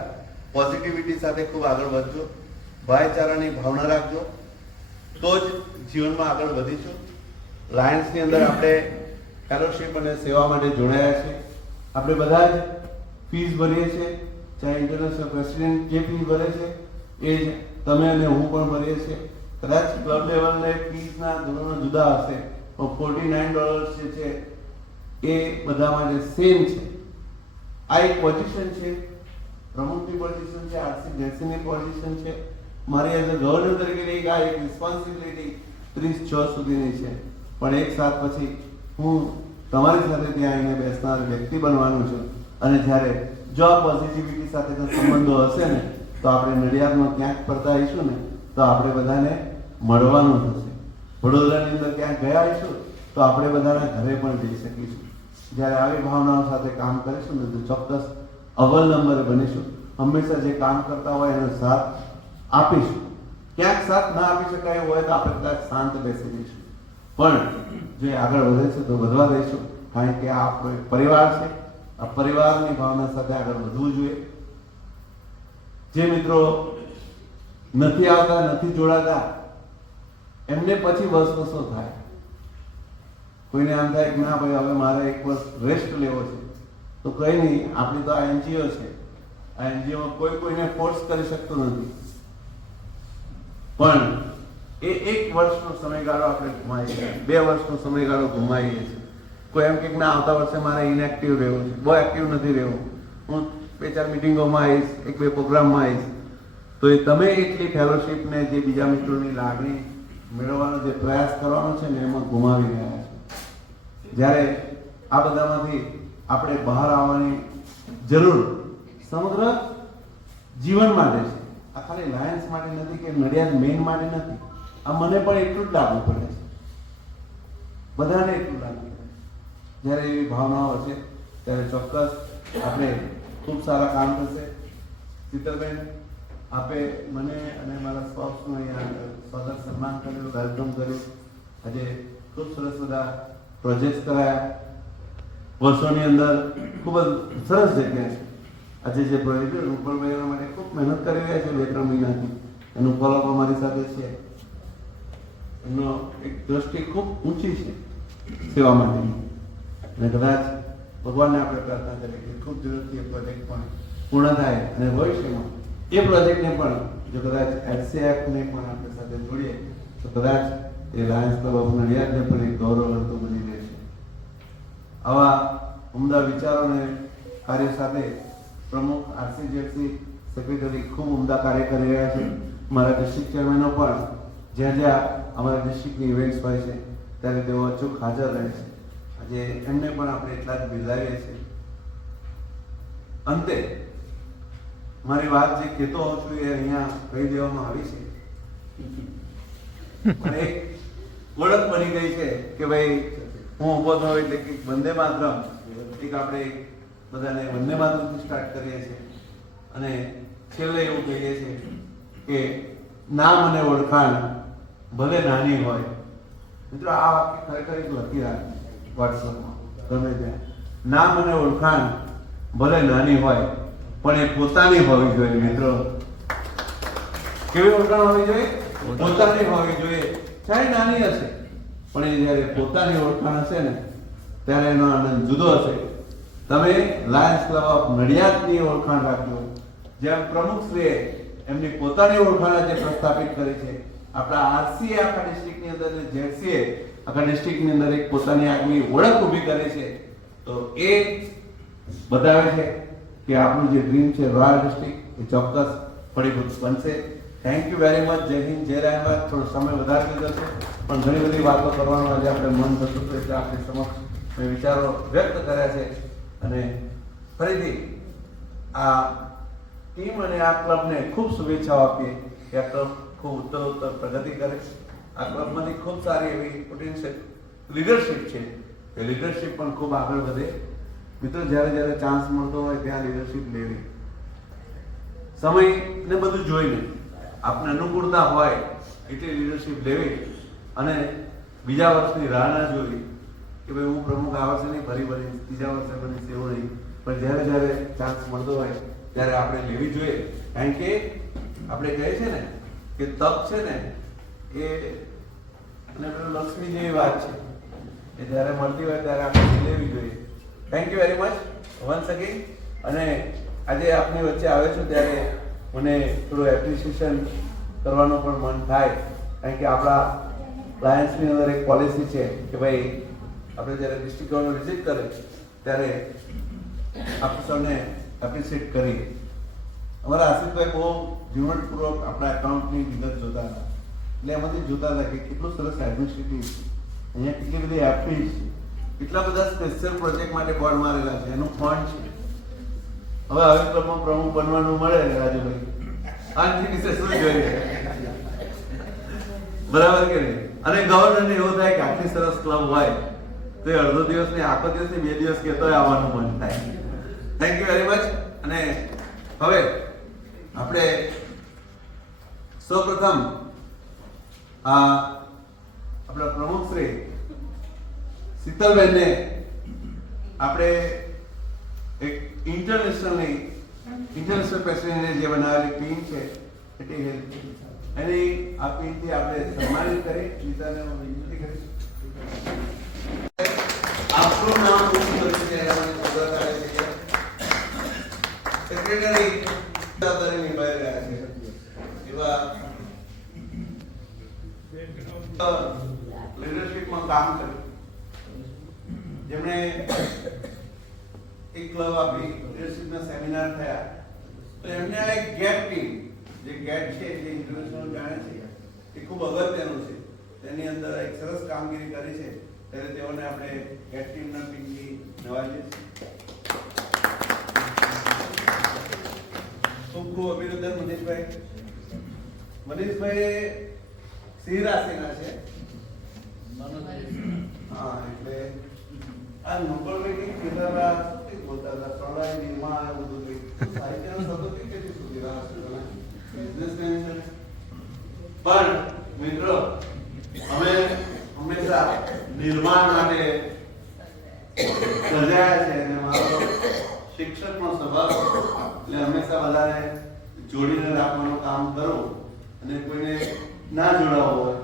પોઝિટિવિટી સાથે ખૂબ આગળ વધજો, ભાઈચારાની ભાવના રાખજો, તો જ જીવનમાં આગળ વધીશું. લાયન્સની અંદર આપણે ફેલોશિપ અને સેવા માટે જોડાયા છે. આપણે બધા જ ફીસ ભરીએ છીએ, ચાહે ઇન્ટરનેશનલ પ્રેસિડેન્ટ જે ફી ભરે છે એ જ તમે અને હું પણ ભરીએ છીએ. કદાચ ક્લબ લેવલને ફીસના ધોરણો જુદા હશે, પણ $49 જે છે એ બધા માટે સેમ છે. આ એક પોઝિશન છે, પ્રમુખની પોઝિશન છે, આરસી જેસીની પોઝિશન છે. મારી એઝ અ ગવર્નર તરીકેની આ એક રિસ્પોન્સિબિલિટી 30/6 સુધીની છે. પણ એક સાથ પછી હું તમારી સાથે ત્યાં આવીને બેસનાર વ્યક્તિ બનવાનું છું. અને જ્યારે જો આ પોઝિટિવિટી સાથેના સંબંધો હશે ને તો આપણે નડિયાદમાં ક્યાંક ફરતા આવીશું ને તો આપણે બધાને મળવાનું થશે. વડોદરાની અંદર ક્યાંક ગયા હોઈશું તો આપણે બધાના ઘરે પણ જઈ શકીશું. જ્યારે આવી ભાવનાઓ સાથે કામ કરીશું ને તો ચોક્કસ અવ્વલ નંબરે બનીશું. હંમેશા જે કામ કરતા હોય એનો સાથ આપીશું. ક્યાંક સાથ ના આપી શકાય હોય તો આપણે કદાચ શાંત બેસી જઈશું, પણ જે આગળ વધે છે તો વધવા દઈશું. કારણ કે આ આપણો એક પરિવાર છે. આ પરિવારની ભાવના સાથે આગળ વધવું જોઈએ. જે મિત્રો નથી આવતા, નથી જોડાતા, એમને પછી વસવસો થાય. કોઈને આમ થાય કે ના ભાઈ હવે મારે એક વર્ષ રેસ્ટ લેવો છે, તો કઈ નહીં, આપણી તો આ એનજીઓ છે. આ એનજીઓમાં કોઈ કોઈને ફોર્સ કરી શકતું નથી, પણ એ એક વર્ષનો સમયગાળો આપણે ગુમાવીએ, 2 વર્ષનો સમયગાળો ગુમાવીએ છીએ. કોઈ એમ કે ના આવતા વર્ષે મારે ઇનએક્ટિવ રહેવું છે, બહુ એક્ટિવ નથી રહેવું, હું 2-4 મિટિંગોમાં આવીશ, 1-2 પ્રોગ્રામમાં આવીશ, તો એ તમે એટલી ફેલોશિપને જે બીજા મિત્રોની લાગણી મેળવવાનો જે પ્રયાસ કરવાનો છે ને એમાં ગુમાવી રહ્યા છે. જ્યારે આ બધામાંથી આપણે બહાર આવવાની જરૂર સમગ્ર જીવન માટે છે. આ ખાલી લાયન્સ માટે નથી કે નડિયાદ મેઇન માટે નથી. આ મને પણ એટલું જ લાગુ પડે છે, બધાને એટલું લાગુ પડે છે. જ્યારે એવી ભાવનાઓ હશે ત્યારે ચોક્કસ આપણે ખૂબ સારા કામ થશે. શીતલબેન, આપે મને અને મારા સ્ટાફનું અહીંયા સ્વાગત સન્માન કર્યું, વેલકમ કર્યું. આજે ખૂબ સરસ બધા પ્રોજેક્ટ કરાયા. વર્ષોની અંદર ખૂબ જ સરસ જગ્યા છે. આજે જે પ્રોજેક્ટ રૂપલભાઈ એના માટે ખૂબ મહેનત કરી રહ્યા છે 2-3 મહિનાથી. એનું ફોલોઅપ અમારી સાથે છે. એમનો એક દ્રષ્ટિ ખૂબ ઊંચી છે સેવા માટેની, અને કદાચ ભગવાનને આપણે પ્રાર્થના કરીએ કે ખૂબ ઝડપથી એ પ્રોજેક્ટ પણ પૂર્ણ થાય અને ભવિષ્યમાં એ પ્રોજેક્ટને પણ જો કદાચ એલસીએફને પણ આપણે સાથે જોડીએ તો કદાચ એ લાયન્સ ક્લબ ઓફ નડિયાદને પણ એક ગૌરવ અર્થું બની રહેશે. આવા ઉમદા વિચારોને કાર્ય સાથે પ્રમુખ આરસીજેફસી સેક્રેટરી ખૂબ ઉમદા કાર્ય કરી રહ્યા છે. મારા ડિસ્ટ્રિક્ટ ચેરમેનો પણ જ્યાં જ્યાં અમારા ડિસ્ટ્રિક્ટની ઇવેન્ટ્સ હોય છે ત્યારે તેઓ અચૂક હાજર રહે છે. આજે એમને પણ આપણે એટલા જ બિરદાવીએ છીએ. અંતે મારી વાત જે કહેતો હોઉં છું એ અહીંયા કહી દેવામાં આવી છે. અને એક ઓળખ બની ગઈ છે કે ભાઈ હું ઊભો થયો એટલે કે વંદે માતરમ, એક આપણે બધાને વંદે માતરમથી સ્ટાર્ટ કરીએ છીએ અને છેલ્લે એવું કહીએ છીએ કે નામ અને ઓળખાણ ભલે નાની હોય. મિત્રો આ વાક્ય ખરેખર એક લખી રાખે વોટ્સઅપમાં ગમે ત્યાં. નામ અને ઓળખાણ ભલે નાની હોય પણ એ પોતાની હોવી જોઈએ. મિત્રો કેવી ઓળખાણ હોવી જોઈએ? પોતાની હોવી જોઈએ. ચાહે નાની હશે પણ એ જ્યારે પોતાની ઓળખાણ હશે ને ત્યારે એનો આનંદ જુદો હશે. તમે લાયન્સ ક્લબ ઓફ નડિયાદની ઓળખાણ રાખ્યો, જેમ પ્રમુખશ્રીએ એમની પોતાની ઓળખાણ જે પ્રસ્થાપિત કરી છે. આપણા આરસીએ આખા ડિસ્ટ્રિક્ટની અંદર, જેસીએ આખા ડિસ્ટ્રિક્ટની અંદર એક પોતાની આગવી ઓળખ ઊભી કરી છે. તો એ બતાવે છે કે આપણું જે ડ્રીમ છે રોયલ ડિસ્ટ્રિક્ટ એ ચોક્કસ ફળીભૂત બનશે. Thank you very much. જય હિન્દ, જય રાયમાં. થોડો સમય વધારે લીધો છે પણ ઘણી બધી વાતો કરવાનું આજે આપણે મન થતું હતું એટલે આપણી સમક્ષ મેં વિચારો વ્યક્ત કર્યા છે. અને ફરીથી આ ટીમ અને આ ક્લબને ખૂબ શુભેચ્છાઓ આપીએ કે આ ક્લબ ખૂબ ઉત્તરોત્તર પ્રગતિ કરે. આ ક્લબમાંથી ખૂબ સારી એવી પોટેન્શિયલ લીડરશિપ છે એ લીડરશિપ પણ ખૂબ આગળ વધે. મિત્રો જ્યારે જ્યારે ચાન્સ મળતો હોય ત્યાં લીડરશિપ લેવી, સમય ને બધું જોઈને આપને અનુકૂળતા હોય એટલી લીડરશિપ લેવી અને બીજા વર્ષની રાહ ના જોવી કે ભાઈ હું પ્રમુખ આ વર્ષે નહીં ફરી બનીશ, ત્રીજા વર્ષે બનીશ, એવું નહીં. પણ જ્યારે જ્યારે ચાન્સ મળતો હોય ત્યારે આપણે લેવી જોઈએ. કારણ કે આપણે કહીએ છીએ ને કે તપ છે ને એ અને પેલું લક્ષ્મી જેવી વાત છે, એ જ્યારે મળતી હોય ત્યારે આપણે લેવી જોઈએ. Thank you very much once again. અને આજે આપની વચ્ચે આવે છું ત્યારે મને થોડું એપ્રિસિએશન કરવાનું પણ મન થાય. કારણ કે આપણા લાયન્સની અંદર એક પોલિસી છે કે ભાઈ આપણે જ્યારે ડિસ્ટ્રિક્ટોને વિઝિટ કરે ત્યારે આપણે સૌને એપ્રિશિએટ કરીએ. અમારા આસિફભાઈ બહુ ઝીણવટપૂર્વક આપણા એકાઉન્ટની વિગત જોતા હતા, એટલે એમાંથી જોતા હતા કે કેટલું સરસ એડમિનિસ્ટ્રેટિવ છે, અહીંયા કેટલી બધી એપ્રિસ છે, કેટલા બધા સ્પેશિયલ પ્રોજેક્ટ માટે બોર્ડ મારેલા છે, એનું ફંડ છે. હવે આવી ક્લબમાં પ્રમુખ બનવાનું મળે રાજુભાઈ, આનાથી વિશે શું જોઈએ? બરાબર કે નહીં? અને ગવર્નરને એવું થાય કે આટલી સરસ ક્લબ હોય તો એ અડધો દિવસ ને આખો દિવસ ને 2 દિવસ કહેતોય આવવાનું મન થાય. Thank you very much. અને હવે આપણે સૌપ્રથમ આપણા પ્રમુખ શ્રી શીતલબેનને આપણે એક ઇન્ટરનેશનલ પ્રેસિડેન્ટે જે બનાવેલી ટીમ છે એની આ ટીમથી આપણે સન્માનિત કરી ગીતાને વિનંતી કરીશું. આપણું નામ પૂછું કર્યું છે સેક્રેટરી જવાબદારી નિભાવી રહ્યા છે એવા લીડરશિપમાં કામ કર્યું, જેમણે એક ક્લબ આપી, લીડરશિપના સેમિનાર થયા, તો એમને આ એક ગેટ ટીમ, જે ગેટ છે જે ઇન્ટરનેશનલ જાણે છે એ ખૂબ અગત્યનું છે, તેની અંદર એક સરસ કામગીરી કરી છે, ત્યારે તેઓને આપણે ગેટ ટીમના ટીમથી નવાજીએ છીએ. ખૂબ ખૂબ અભિનંદન મનીષભાઈ. મનીષભાઈ સિંહ રાશિના છે. હા, એટલે આ નંબરભાઈ કઈ કહેતા હતા, બોલતા હતા પ્રણય નિર્માણ એવું બધું કઈ સાહિત્યનો શબ્દો કઈ કઈ સુધી રહ્યા બિઝનેસમેન છે. પણ મિત્રો, અમે હંમેશા નિર્માણ માટે સજાયા છે અને મારો શિક્ષકનો સ્વભાવ એટલે હંમેશા બધાને જોડીને રાખવાનું કામ કરું, અને કોઈને ના જોડાવો હોય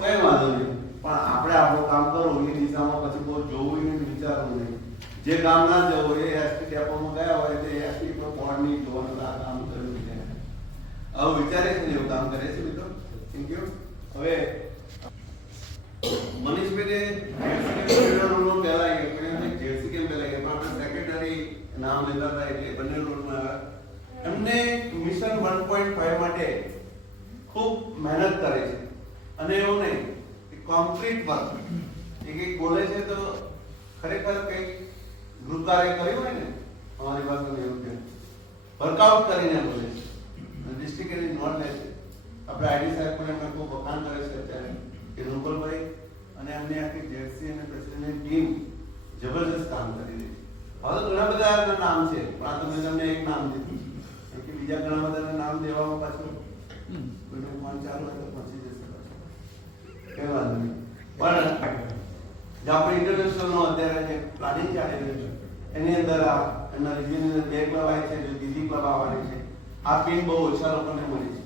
કઈ વાંધો નહીં, પણ આપણે આપણું કામ કરવું, એ દિશામાં પછી બહુ જોવું નહીં, વિચારવું નહીં. જે કામ ના જવું એ એસટી ડેપોમાં ગયા હોય તે એસટી પર બોર્ડની જોવાનું આ કામ કર્યું છે, આવું વિચારે છે ને એવું કામ કરે છે મિત્રો. Thank you. હવે મનીષભાઈ રોલમાં પહેલા જેર્સી કેમ પહેલા પણ આપણે સેક્રેટરી નામ લેતા હતા એટલે બંને રોલમાં એમને મિશન 1.5 માટે ખૂબ મહેનત કરે છે, અને એવું નહીં કોમ્પ્લીટ વર્ક એક બોલે છે તો ખરેખર કંઈક ગૃહ કાર્ય કર્યું હોય ને અમારી પાસે એવું કે વર્કઆઉટ કરીને બોલે છે. ડિસ્ટ્રિક્ટ એની નોટ લે છે. આપણે આઈડી સાહેબ પણ એમને ખૂબ વખાણ કરે છે અત્યારે કે રૂપલભાઈ અને એમને આખી જેર્સી અને પ્રેસિડેન્ટની ટીમ જબરજસ્ત કામ કરી રહી છે. હવે તો ઘણા બધા નામ છે, પણ આ તો મેં તમને એક નામ દીધું, કે બીજા ઘણા બધાના નામ દેવામાં પાછું કોઈનું ફોન ચાલુ હોય તો પહોંચી જશે પાછું, કઈ વાંધો નહીં. પણ જે આપણે ઇન્ટરનેશનલનો અત્યારે જે પ્લાનિંગ ચાલી રહ્યું છે એની અંદર એમના રિજિયનની અંદર 2 ક્લબ આવી છે, જો બીજી ક્લબ આવવાની છે. આ પિન બહુ ઓછા લોકોને મળી છે,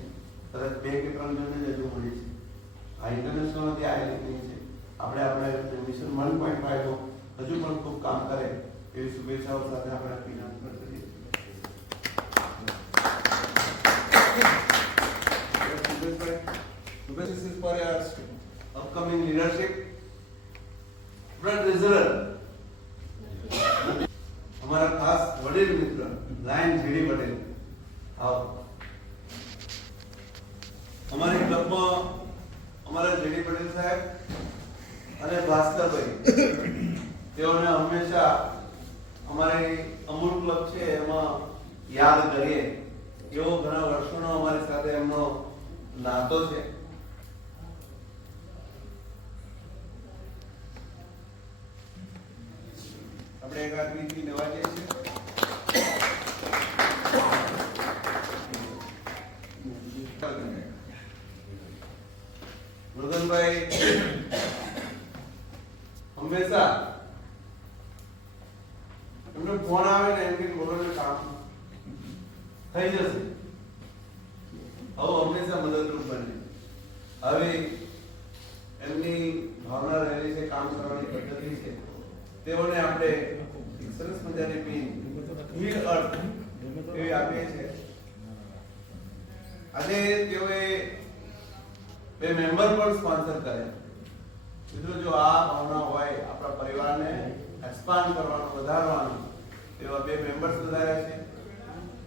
કદાચ 2 કે 3 જણને જ હજુ મળી છે. આ ઇન્ટરનેશનલથી આવેલી પિન છે. આપણે મિશન 1.5 હજુ પણ ખૂબ કામ કરે એવી શુભેચ્છાઓ સાથે આપણે પિન આપવા કરીએ. This is for your upcoming leadership. Treasurer हमारा खास वडील मित्र लायन जेडी पटेल आओ हमारे क्लब में हमारा जेडी पटेल साहब અને ભાસ્કરભાઈ તેઓને હંમેશા અમારી અમૂલ ક્લબ છે એમાં યાદ કરીએ. એવો ઘણા વર્ષોનો અમારી સાથે એમનો નાતો છે. આપણે એક આદમીથી નવાજીએ છીએ. મુરગનભાઈ હંમેશા એમનો ફોન આવે ને એમ કે બોલોને કામ થઈ જશે. હવે હંમેશા મદદરૂપ બને. હવે એમની ભાવના રહેલી છે, કામ કરવાની પદ્ધતિ છે, તેઓને આપણે સરસ મજાની પિન હીલ અર્થ એવી આપીએ છીએ. આજે તેઓએ 2 મેમ્બર પણ સ્પોન્સર કર્યા. મિત્રો, જો આ ભાવના હોય આપણા પરિવારને એક્સપાન્ડ કરવાનો, વધારવાનો, તેવા 2 મેમ્બર્સ વધાર્યા છે.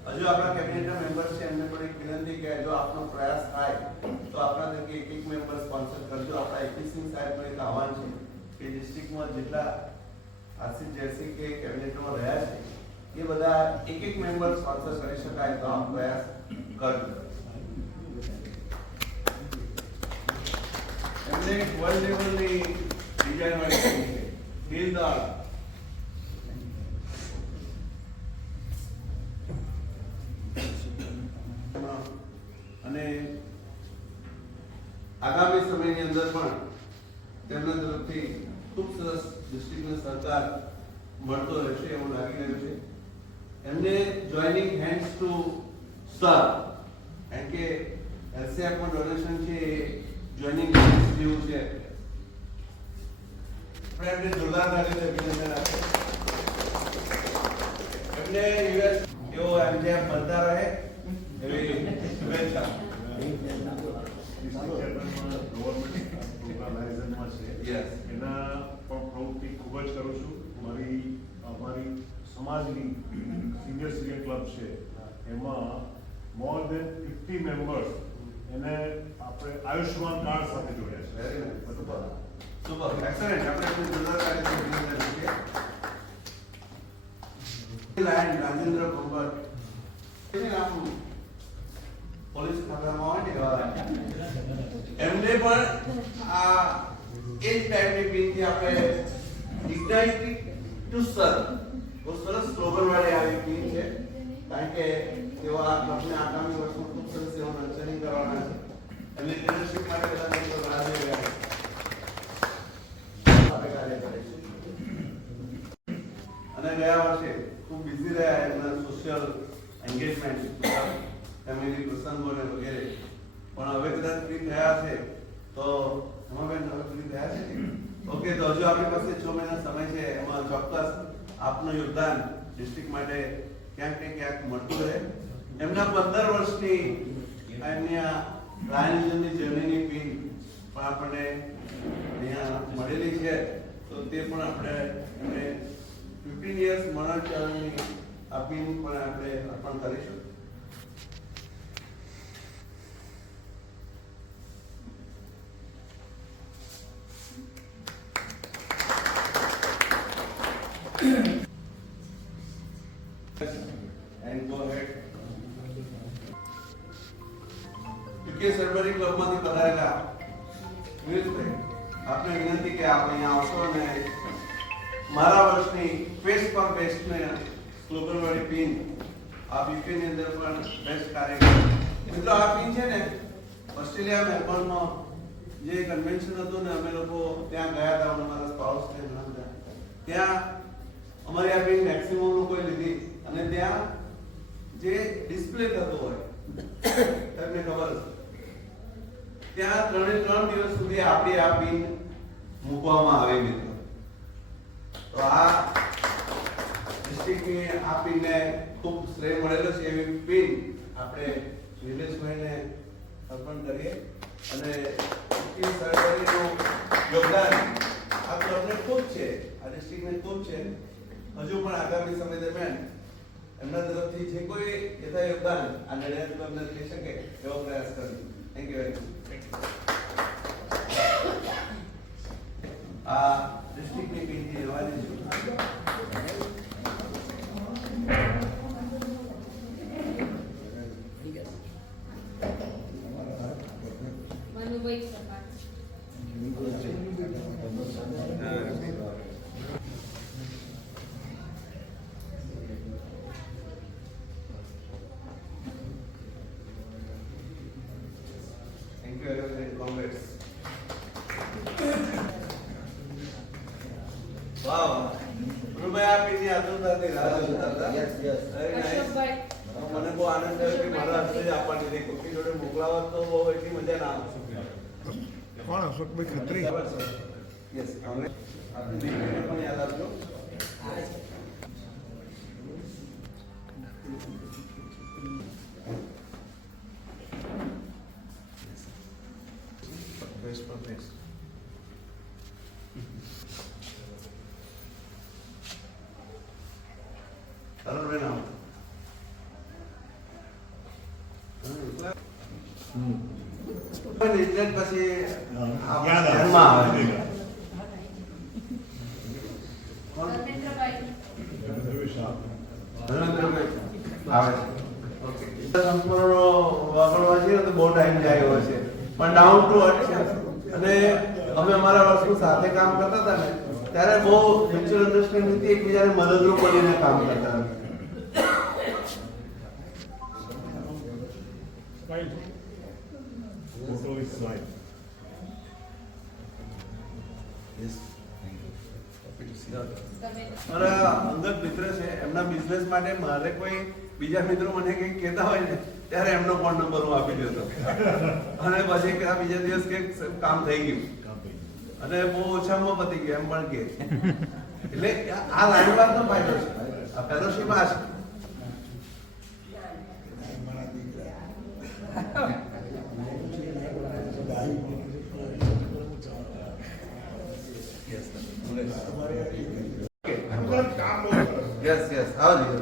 હજુ આપણા કેબિનેટના મેમ્બર્સ છે, એમને પણ એક વિનંતી કે જો આપનો પ્રયાસ થાય તો આપણા તરફથી એક મેમ્બર સ્પોન્સર કરજો. આપણા એપીસિંગ સાહેબ પણ એક આહવાન છે કે ડિસ્ટ્રિક્ટમાં જેટલા આરસી જેર્સી કે કેબિનેટમાં રહ્યા છે એ બધા એક મેમ્બર સ્પોન્સર કરી શકાય તો આ પ્રયાસ કરજો. એમને વર્લ્ડ લેવલની ડિઝાઇન વાળી પિન છે દિલદાર. અને આગામી સમયની અંદર પણ તેમના તરફથી ખૂબ સરસ ડિસ્ટ્રિક્ટનો સહકાર મળતો રહેશે એવું લાગી રહ્યું છે. એમને જોઈનિંગ હેન્ડ્સ ટુ સર, કારણ કે એલસીઆઈમાં ડોનેશન છે એ જોઈનિંગ હેન્ડ્સ જેવું છે. આપણે એમને જોરદાર તાળીઓથી અભિનંદન આપીએ. એમને યુએસ એવો એમજીએમ બનતા રહે એવી શુભેચ્છા. Yes. એના પણ પ્રવૃત્તિ ખૂબ જ કરું છું. અમારી સમાજની સિનિયર સિટીઝન ક્લબ છે એમાં મોર દેન 50 મેમ્બર્સ એને આપણે આયુષ્યમાન કાર્ડ સાથે જોડ્યા છે. Very nice. Super. Excellent. આપણે એમને જોરદાર તાળીઓથી અભિનંદન આપીએ. રાજેન્દ્ર ભગત પોલીસ ખાતામાં હોય ને એવા એમને પણ આ એ જ ટાઈપની પિનથી આપણે ઇગ્નાઇટ ટુ સર બહુ સરસ સ્લોગન વાળી આવી પિન છે, કારણ કે તેઓ આ ક્લબને આગામી વર્ષમાં ખૂબ સરસ એવો નર્ચરિંગ કરવાના છે. એમની લીડરશિપ માટે બધા મિત્રો રાહ જોઈ રહ્યા છે. કાર્ય કરે છે અને ગયા વર્ષે ખૂબ બિઝી રહ્યા એમના સોશિયલ એન્ગેજમેન્ટ, ફેમિલી પ્રસંગો અને વગેરે, પણ હવે કદાચ ફ્રી થયા છે તો હેમાબેન હવે ફ્રી થયા છે. ઓકે, તો હજુ આપણી પાસે 6 મહિના સમય છે. એમાં ચોક્કસ આપનું યોગદાન ડિસ્ટ્રિક્ટ માટે ક્યાંક ને ક્યાંક મળતું રહે. એમના 15 વર્ષની એમની આ રાયનની જર્નીની પિન પણ આપણને અહીંયા મળેલી છે, તો તે પણ આપણે એમને 15 years મરણચરણની આ પિન પણ આપણે અર્પણ કરીશું. And go ahead. UK Sarvari ક્લબમાંથી પધારેલા વિરેશભાઈ, આપને વિનંતી કે આપ અહીંયા આવશો અને મારા વર્ષની ફેસ ફોર બેસ્ટ ને સ્લોગન વાળી પિન આ UK ની અંદર પણ બેસ્ટ કાર્ય કરે. મિત્રો આ પિન છે ને ઓસ્ટ્રેલિયા મેલબોર્નમાં જે કન્વેન્શન હતું ને અમે લોકો ત્યાં ગયા હતા, અમારા સ્પાઉસ ને ઘણા બધા ત્યાં અમારી આ પિન મેક્સિમમ કોઈ લીધી અને ત્યાં જે ડિસ્પ્લે થતો હોય તમને ખબર છે ત્યાં 3 દિવસ સુધી આપણી આ પિન મૂકવામાં આવે મિત્રો. તો આ ડિસ્ટ્રિક્ટની આ પિનને ખૂબ શ્રેય મળેલો છે. એવી પિન આપણે નિલેશભાઈને અર્પણ કરીએ અને સરકારીનું યોગદાન આ ક્લબને ખૂબ છે, આ ડિસ્ટ્રિક્ટને ખૂબ છે. હજુ પણ આગામી સમય દરમિયાન એમના તરફથી જે કોઈ યથા યોગદાન આ નડિયાદ ક્લબને થઈ શકે એવો પ્રયાસ કરીશું. Thank you very much. આ ડિસ્ટ્રિક્ટની પિનથી લેવા દઈશું. મનુભાઈ સપાટ. Thank you everyone. Congrats. Wow. Manubhai આ પિનની આતુરતાથી રાહ જોતા હતા. Yes, yes. Very nice. અશોકભાઈ. મને બહુ આનંદ થયો કે મારા હસ્તે જ આપવાની હતી. કોઈની જોડે મોકલાવત તો બહુ એટલી મજા ના આવે. કોણ અશોકભાઈ ખત્રી? યસ, કોંગ્રેસ. આપની દીકરીને પણ યાદ આપજો. Best for best. તરુણભાઈ નામ. એટલે જ પછી યાદ ધ્યાનમાં આવે. આવે. ધર્મેન્દ્રભાઈ. ધર્મેન્દ્રભાઈ આવે છે. ઓકે. સંપૂર્ણ વાપરવા જઈએ તો બહુ ટાઈમ જાય એવો છે, પણ ડાઉન ટુ અર્થ છે અને અમે અમારા વર્ષો સાથે કામ કરતા હતા ને ત્યારે બહુ મ્યુચ્યુઅલ અન્ડરસ્ટેન્ડિંગ થી એકબીજાને મદદરૂપ બનીને કામ કરતા હતા. Photo is slide. મારા અંગત મિત્ર છે, એમના બિઝનેસ માટે મારે કોઈ બીજા મિત્રો મને કંઈક કહેતા હોય ને ત્યારે એમનો ફોન નંબર હું આપી દેતો અને પછી કે આ બીજા દિવસ કે કામ થઈ ગયું અને બહુ ઓછામાં પતી ગયું એમ પણ કે એટલે આ લાઈનવારનો ફાયદો છે, આ ફેલોશિપ આ છે. યસ યસ આવજો.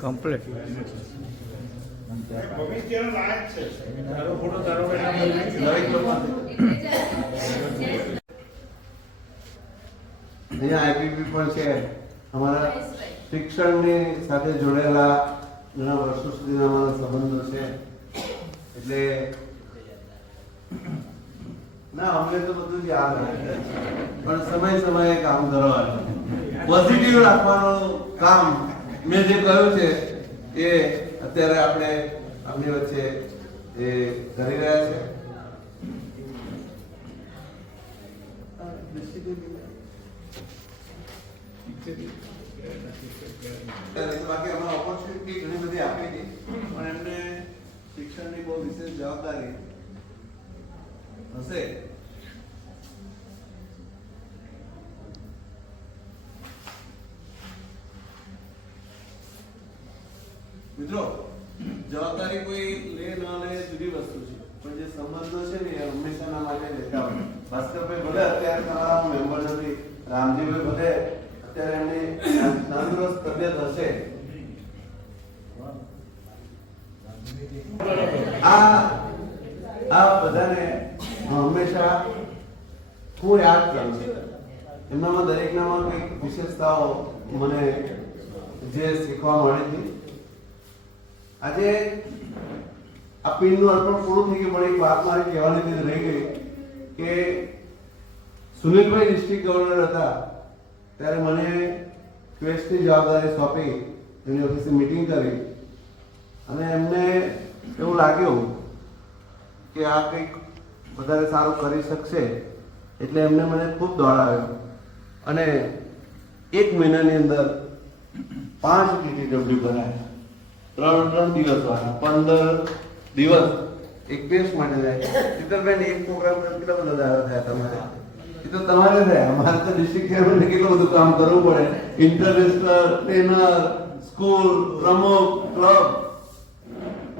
કમ્પ્લીટ અહીંયા આઈપીપી પણ છે, અમારા શિક્ષણની સાથે જોડેલા ઘણા વર્ષો સુધીના અમારા સંબંધો છે. એટલે ના અમને તો બધું જ યાદ રહે પણ સમય સમયે કામ કરવાનું, પોઝિટિવ રાખવાનું કામ મેં જે કહ્યું છે એ અત્યારે આપણે આપણી વચ્ચે એ કરી રહ્યા છે. બાકી અમે ઓપોર્ચ્યુનિટી ઘણી બધી આપી હતી પણ એમને શિક્ષણની બહુ વિશેષ જવાબદારી હશે. મિત્રો જવાબદારી કોઈ લે ન લે જુદી વસ્તુ છે પણ જે સંબંધો છે ને એ હંમેશાના માટે લેતા હોય. ભાસ્કરભાઈ ભલે અત્યારે તમારા મેમ્બર નથી, રામજીભાઈ ભલે અત્યારે એમની તંદુરસ્ત તબિયત હશે, આ બધાને હંમેશા હું યાદ કરું છું. એમનામાં દરેકનામાં કંઈક વિશેષતાઓ મને જે શીખવા મળી હતી. આજે આ પિનનું અર્પણ પૂરું થઈ ગયું પણ એક વાત મારી કહેવાની રહી ગઈ કે સુનિલભાઈ ડિસ્ટ્રિક્ટ ગવર્નર હતા ત્યારે મને ક્વેસ્ટની જવાબદારી સોંપી, એમની ઓફિસે મીટિંગ કરી અને એમને એવું લાગ્યું કે આ કંઈક વધારે સારું કરી શકશે એટલે એમને મને ખૂબ દોડાવ્યો અને 1 મહિનાની અંદર 5 TTW કરાયા. 3 દિવસ વાળા 15 દિવસ એક ટેસ્ટ માટે જાય. ચિત્રબેન એક પ્રોગ્રામ કેટલા બધા દાવા થયા તમારે? એ તો તમારે થયા, અમારે તો ડિસ્ટ્રિક્ટ ચેરમેનને કેટલું બધું કામ કરવું પડે. ઇન્ટરનેશનલ ટ્રેનર, સ્કૂલ, પ્રમુખ, ક્લબ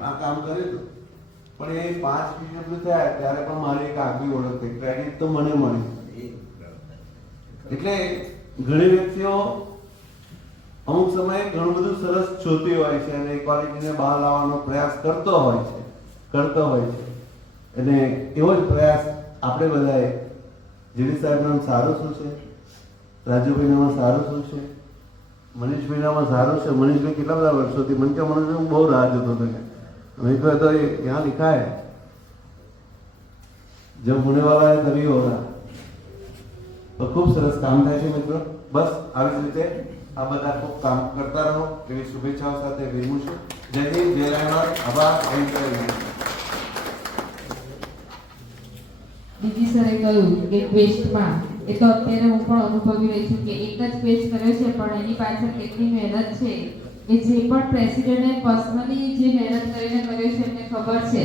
આ કામ કર્યું હતું. પણ એ 5 પીરિયડ થયા ત્યારે પણ મારી એક આગવી ઓળખ થઈ, ક્રેડિટ તો મને મળી. એટલે ઘણી વ્યક્તિઓ અમુક સમયે ઘણું બધું સરસ જોતી હોય છે અને ઇક્વાલિટીને બહાર લાવવાનો પ્રયાસ કરતો હોય છે. અને એવો જ પ્રયાસ આપણે બધાએ જીડી સાહેબનું સારું શું છે, રાજુભાઈનામાં સારું શું છે, મનીષભાઈનામાં સારું છે. મનીષભાઈ કેટલા બધા વર્ષોથી મને કે મનીષભાઈ હું બહુ રાહ જોતો હતો કે મેં કહ્યું તો यहाँ लिखा है जब होने वाला है तभी होगा. તો ખૂબ સરસ કામ થાય છે મિત્રો. બસ આવી જ રીતે આ બધા ખૂબ કામ કરતા રહો એવી શુભેચ્છાઓ સાથે વિરમું છું. જય હિન્દ, જય રાયગઢ, આભાર. દીદી સરે કહ્યું કે ક્વેસ્ટમાં એ તો અત્યારે હું પણ અનુભવી રહી છું કે એક જ ક્વેસ્ટ કર્યો છે પણ એની પાછળ કેટલી મહેનત છે એ જે પણ પ્રેસિડેન્ટે પર્સનલી જે મહેનત કરીને કર્યું છે એમને ખબર છે.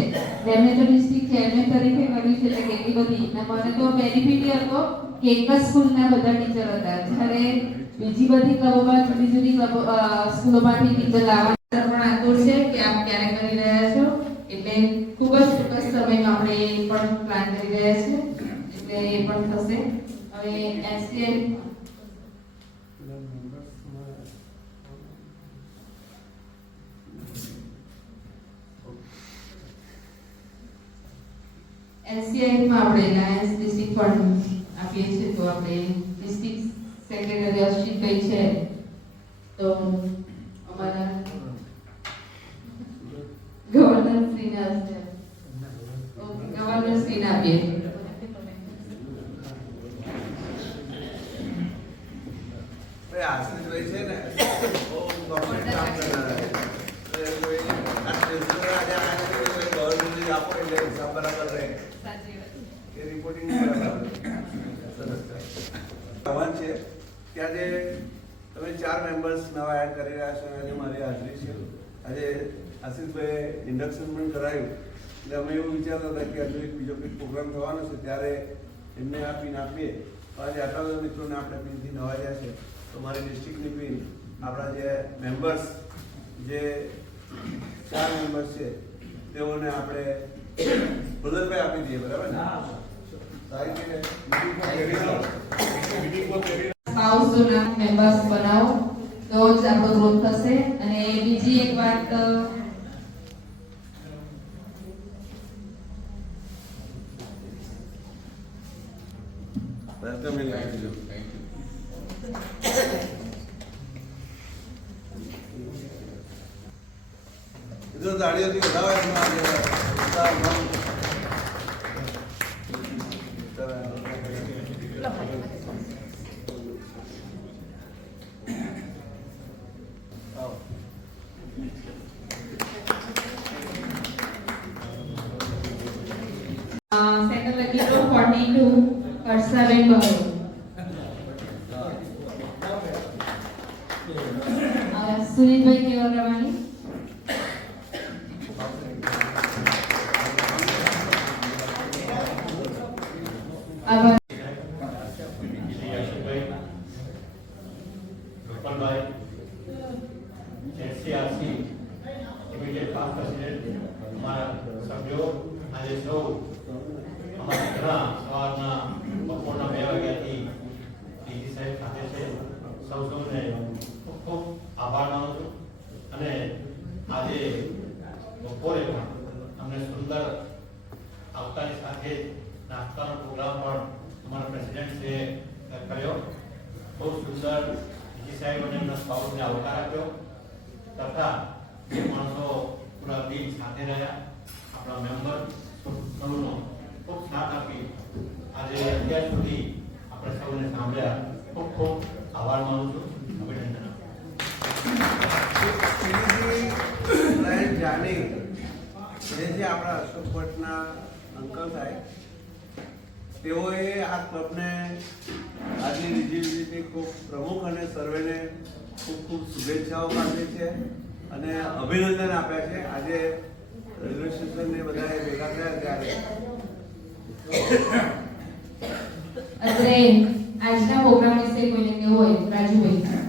એમને તો ડિસ્ટ્રિક્ટ ચેરમેન તરીકે કર્યું છે એટલે કેટલી બધી. અને મને તો બેનિફિટ એ હતો કે એક જ સ્કૂલના બધા ટીચર હતા, જ્યારે બીજી બધી ક્લબોમાં જુદી જુદી સ્કૂલોમાંથી ટીચર લાવવા પણ આતુર છે કે આપ ક્યારે કરી રહ્યા છો. એટલે ખૂબ જ ચોક્કસ સમયમાં આપણે એ પણ પ્લાન કરી રહ્યા છીએ એટલે એ પણ થશે. હવે એનસીઆઈમાં આપણે લાયન્સ ડિસ્ટ્રિક્ટ ફંડ આપીએ છીએ. તો આપણે ડિસ્ટ્રિક્ટ સેક્રેટરી અશ્વિતભાઈ છે તો અમારા ગવર્નર સીન આપીએ. આશીષભાઈ છે ને બહુ ગવર્મેન્ટ કામ કરનારા છે. એટલે કોઈ આ ટ્રેઝરર આજે આ છે કે ગવર્મેન્ટ આપો એટલે હિસાબ બરાબર રહે સાચી વાત. એ રિપોર્ટિંગ બરાબર સરસ કહેવાનું છે કે આજે તમે 4 મેમ્બર્સ નવા એડ કરી રહ્યા છો અને આજે મારી હાજરી છે. આજે આશીષભાઈએ ઇન્ડક્શન પણ કરાયું એટલે અમે એવું વિચારતા હતા કે હજુ એક બીજો કંઈક પ્રોગ્રામ થવાનો છે ત્યારે એમને આ પિન આપીએ. આજે આટલા બધા મિત્રોને આપણે પિનથી નવાજ્યા છે તો મારી ડિસ્ટ્રિક્ટની પિન આપણા જે મેમ્બર્સ જે 4 મેમ્બર્સ છે તેઓને આપણે બદલભાઈ આપી દઈએ. બરાબર ને? સારી રીતે સ્પાઉસના મેમ્બર્સ બનાવો તો જ આપણો ગ્રોથ થશે. અને બીજી એક વાત તમે લાગી લો. જો તાળીઓથી વધાવે એમાં આજે સેકન્ડ લકી ડ્રો 42 હર્ષાબેન બહુ. સુનિલભાઈ કેવરવાની. આભાર. ગોપાલભાઈ એસસીઆરસી ઇમિડિયેટ પાસ પ્રેસિડેન્ટ અમારા સભ્યો આજે સૌ અમારા ઘણા સવારના બપોરના 2 વાગ્યાથી ડીજી સાહેબ સાથે છે. સૌને ખૂબ ખૂબ આભાર માનું છું. અને આજે બપોરે પણ અમને સુંદર આવતાની સાથે નાસ્તાનો પ્રોગ્રામ પણ અમારા પ્રેસિડેન્ટે કર્યો. બહુ સુંદર ડીજી સાહેબ અને એમના સ્પાઉસને આવકાર આપ્યો તથા જે માણસો પૂરા દિન સાથે રહ્યા આપણા મેમ્બર સૌનો ખૂબ સાથ આપી આજે અત્યાર સુધી આપણે સૌને સાંભળ્યા. ખૂબ ખૂબ આભાર માનું છું. અભિનંદન. જાની જે છે આપણા અશોક ભટ્ટના અંકલ થાય તેઓએ આ ક્લબને આજની રિજિવિટીની ખૂબ પ્રમુખ અને સર્વેને ખૂબ ખૂબ શુભેચ્છાઓ પાઠવી છે અને અભિનંદન આપ્યા છે. આજે રેલવે સ્ટેશનને બધાએ ભેગા થયા ત્યારે અત્રે આજના પ્રોગ્રામ વિશે કોઈને કહેવું હોય રાજુભાઈ.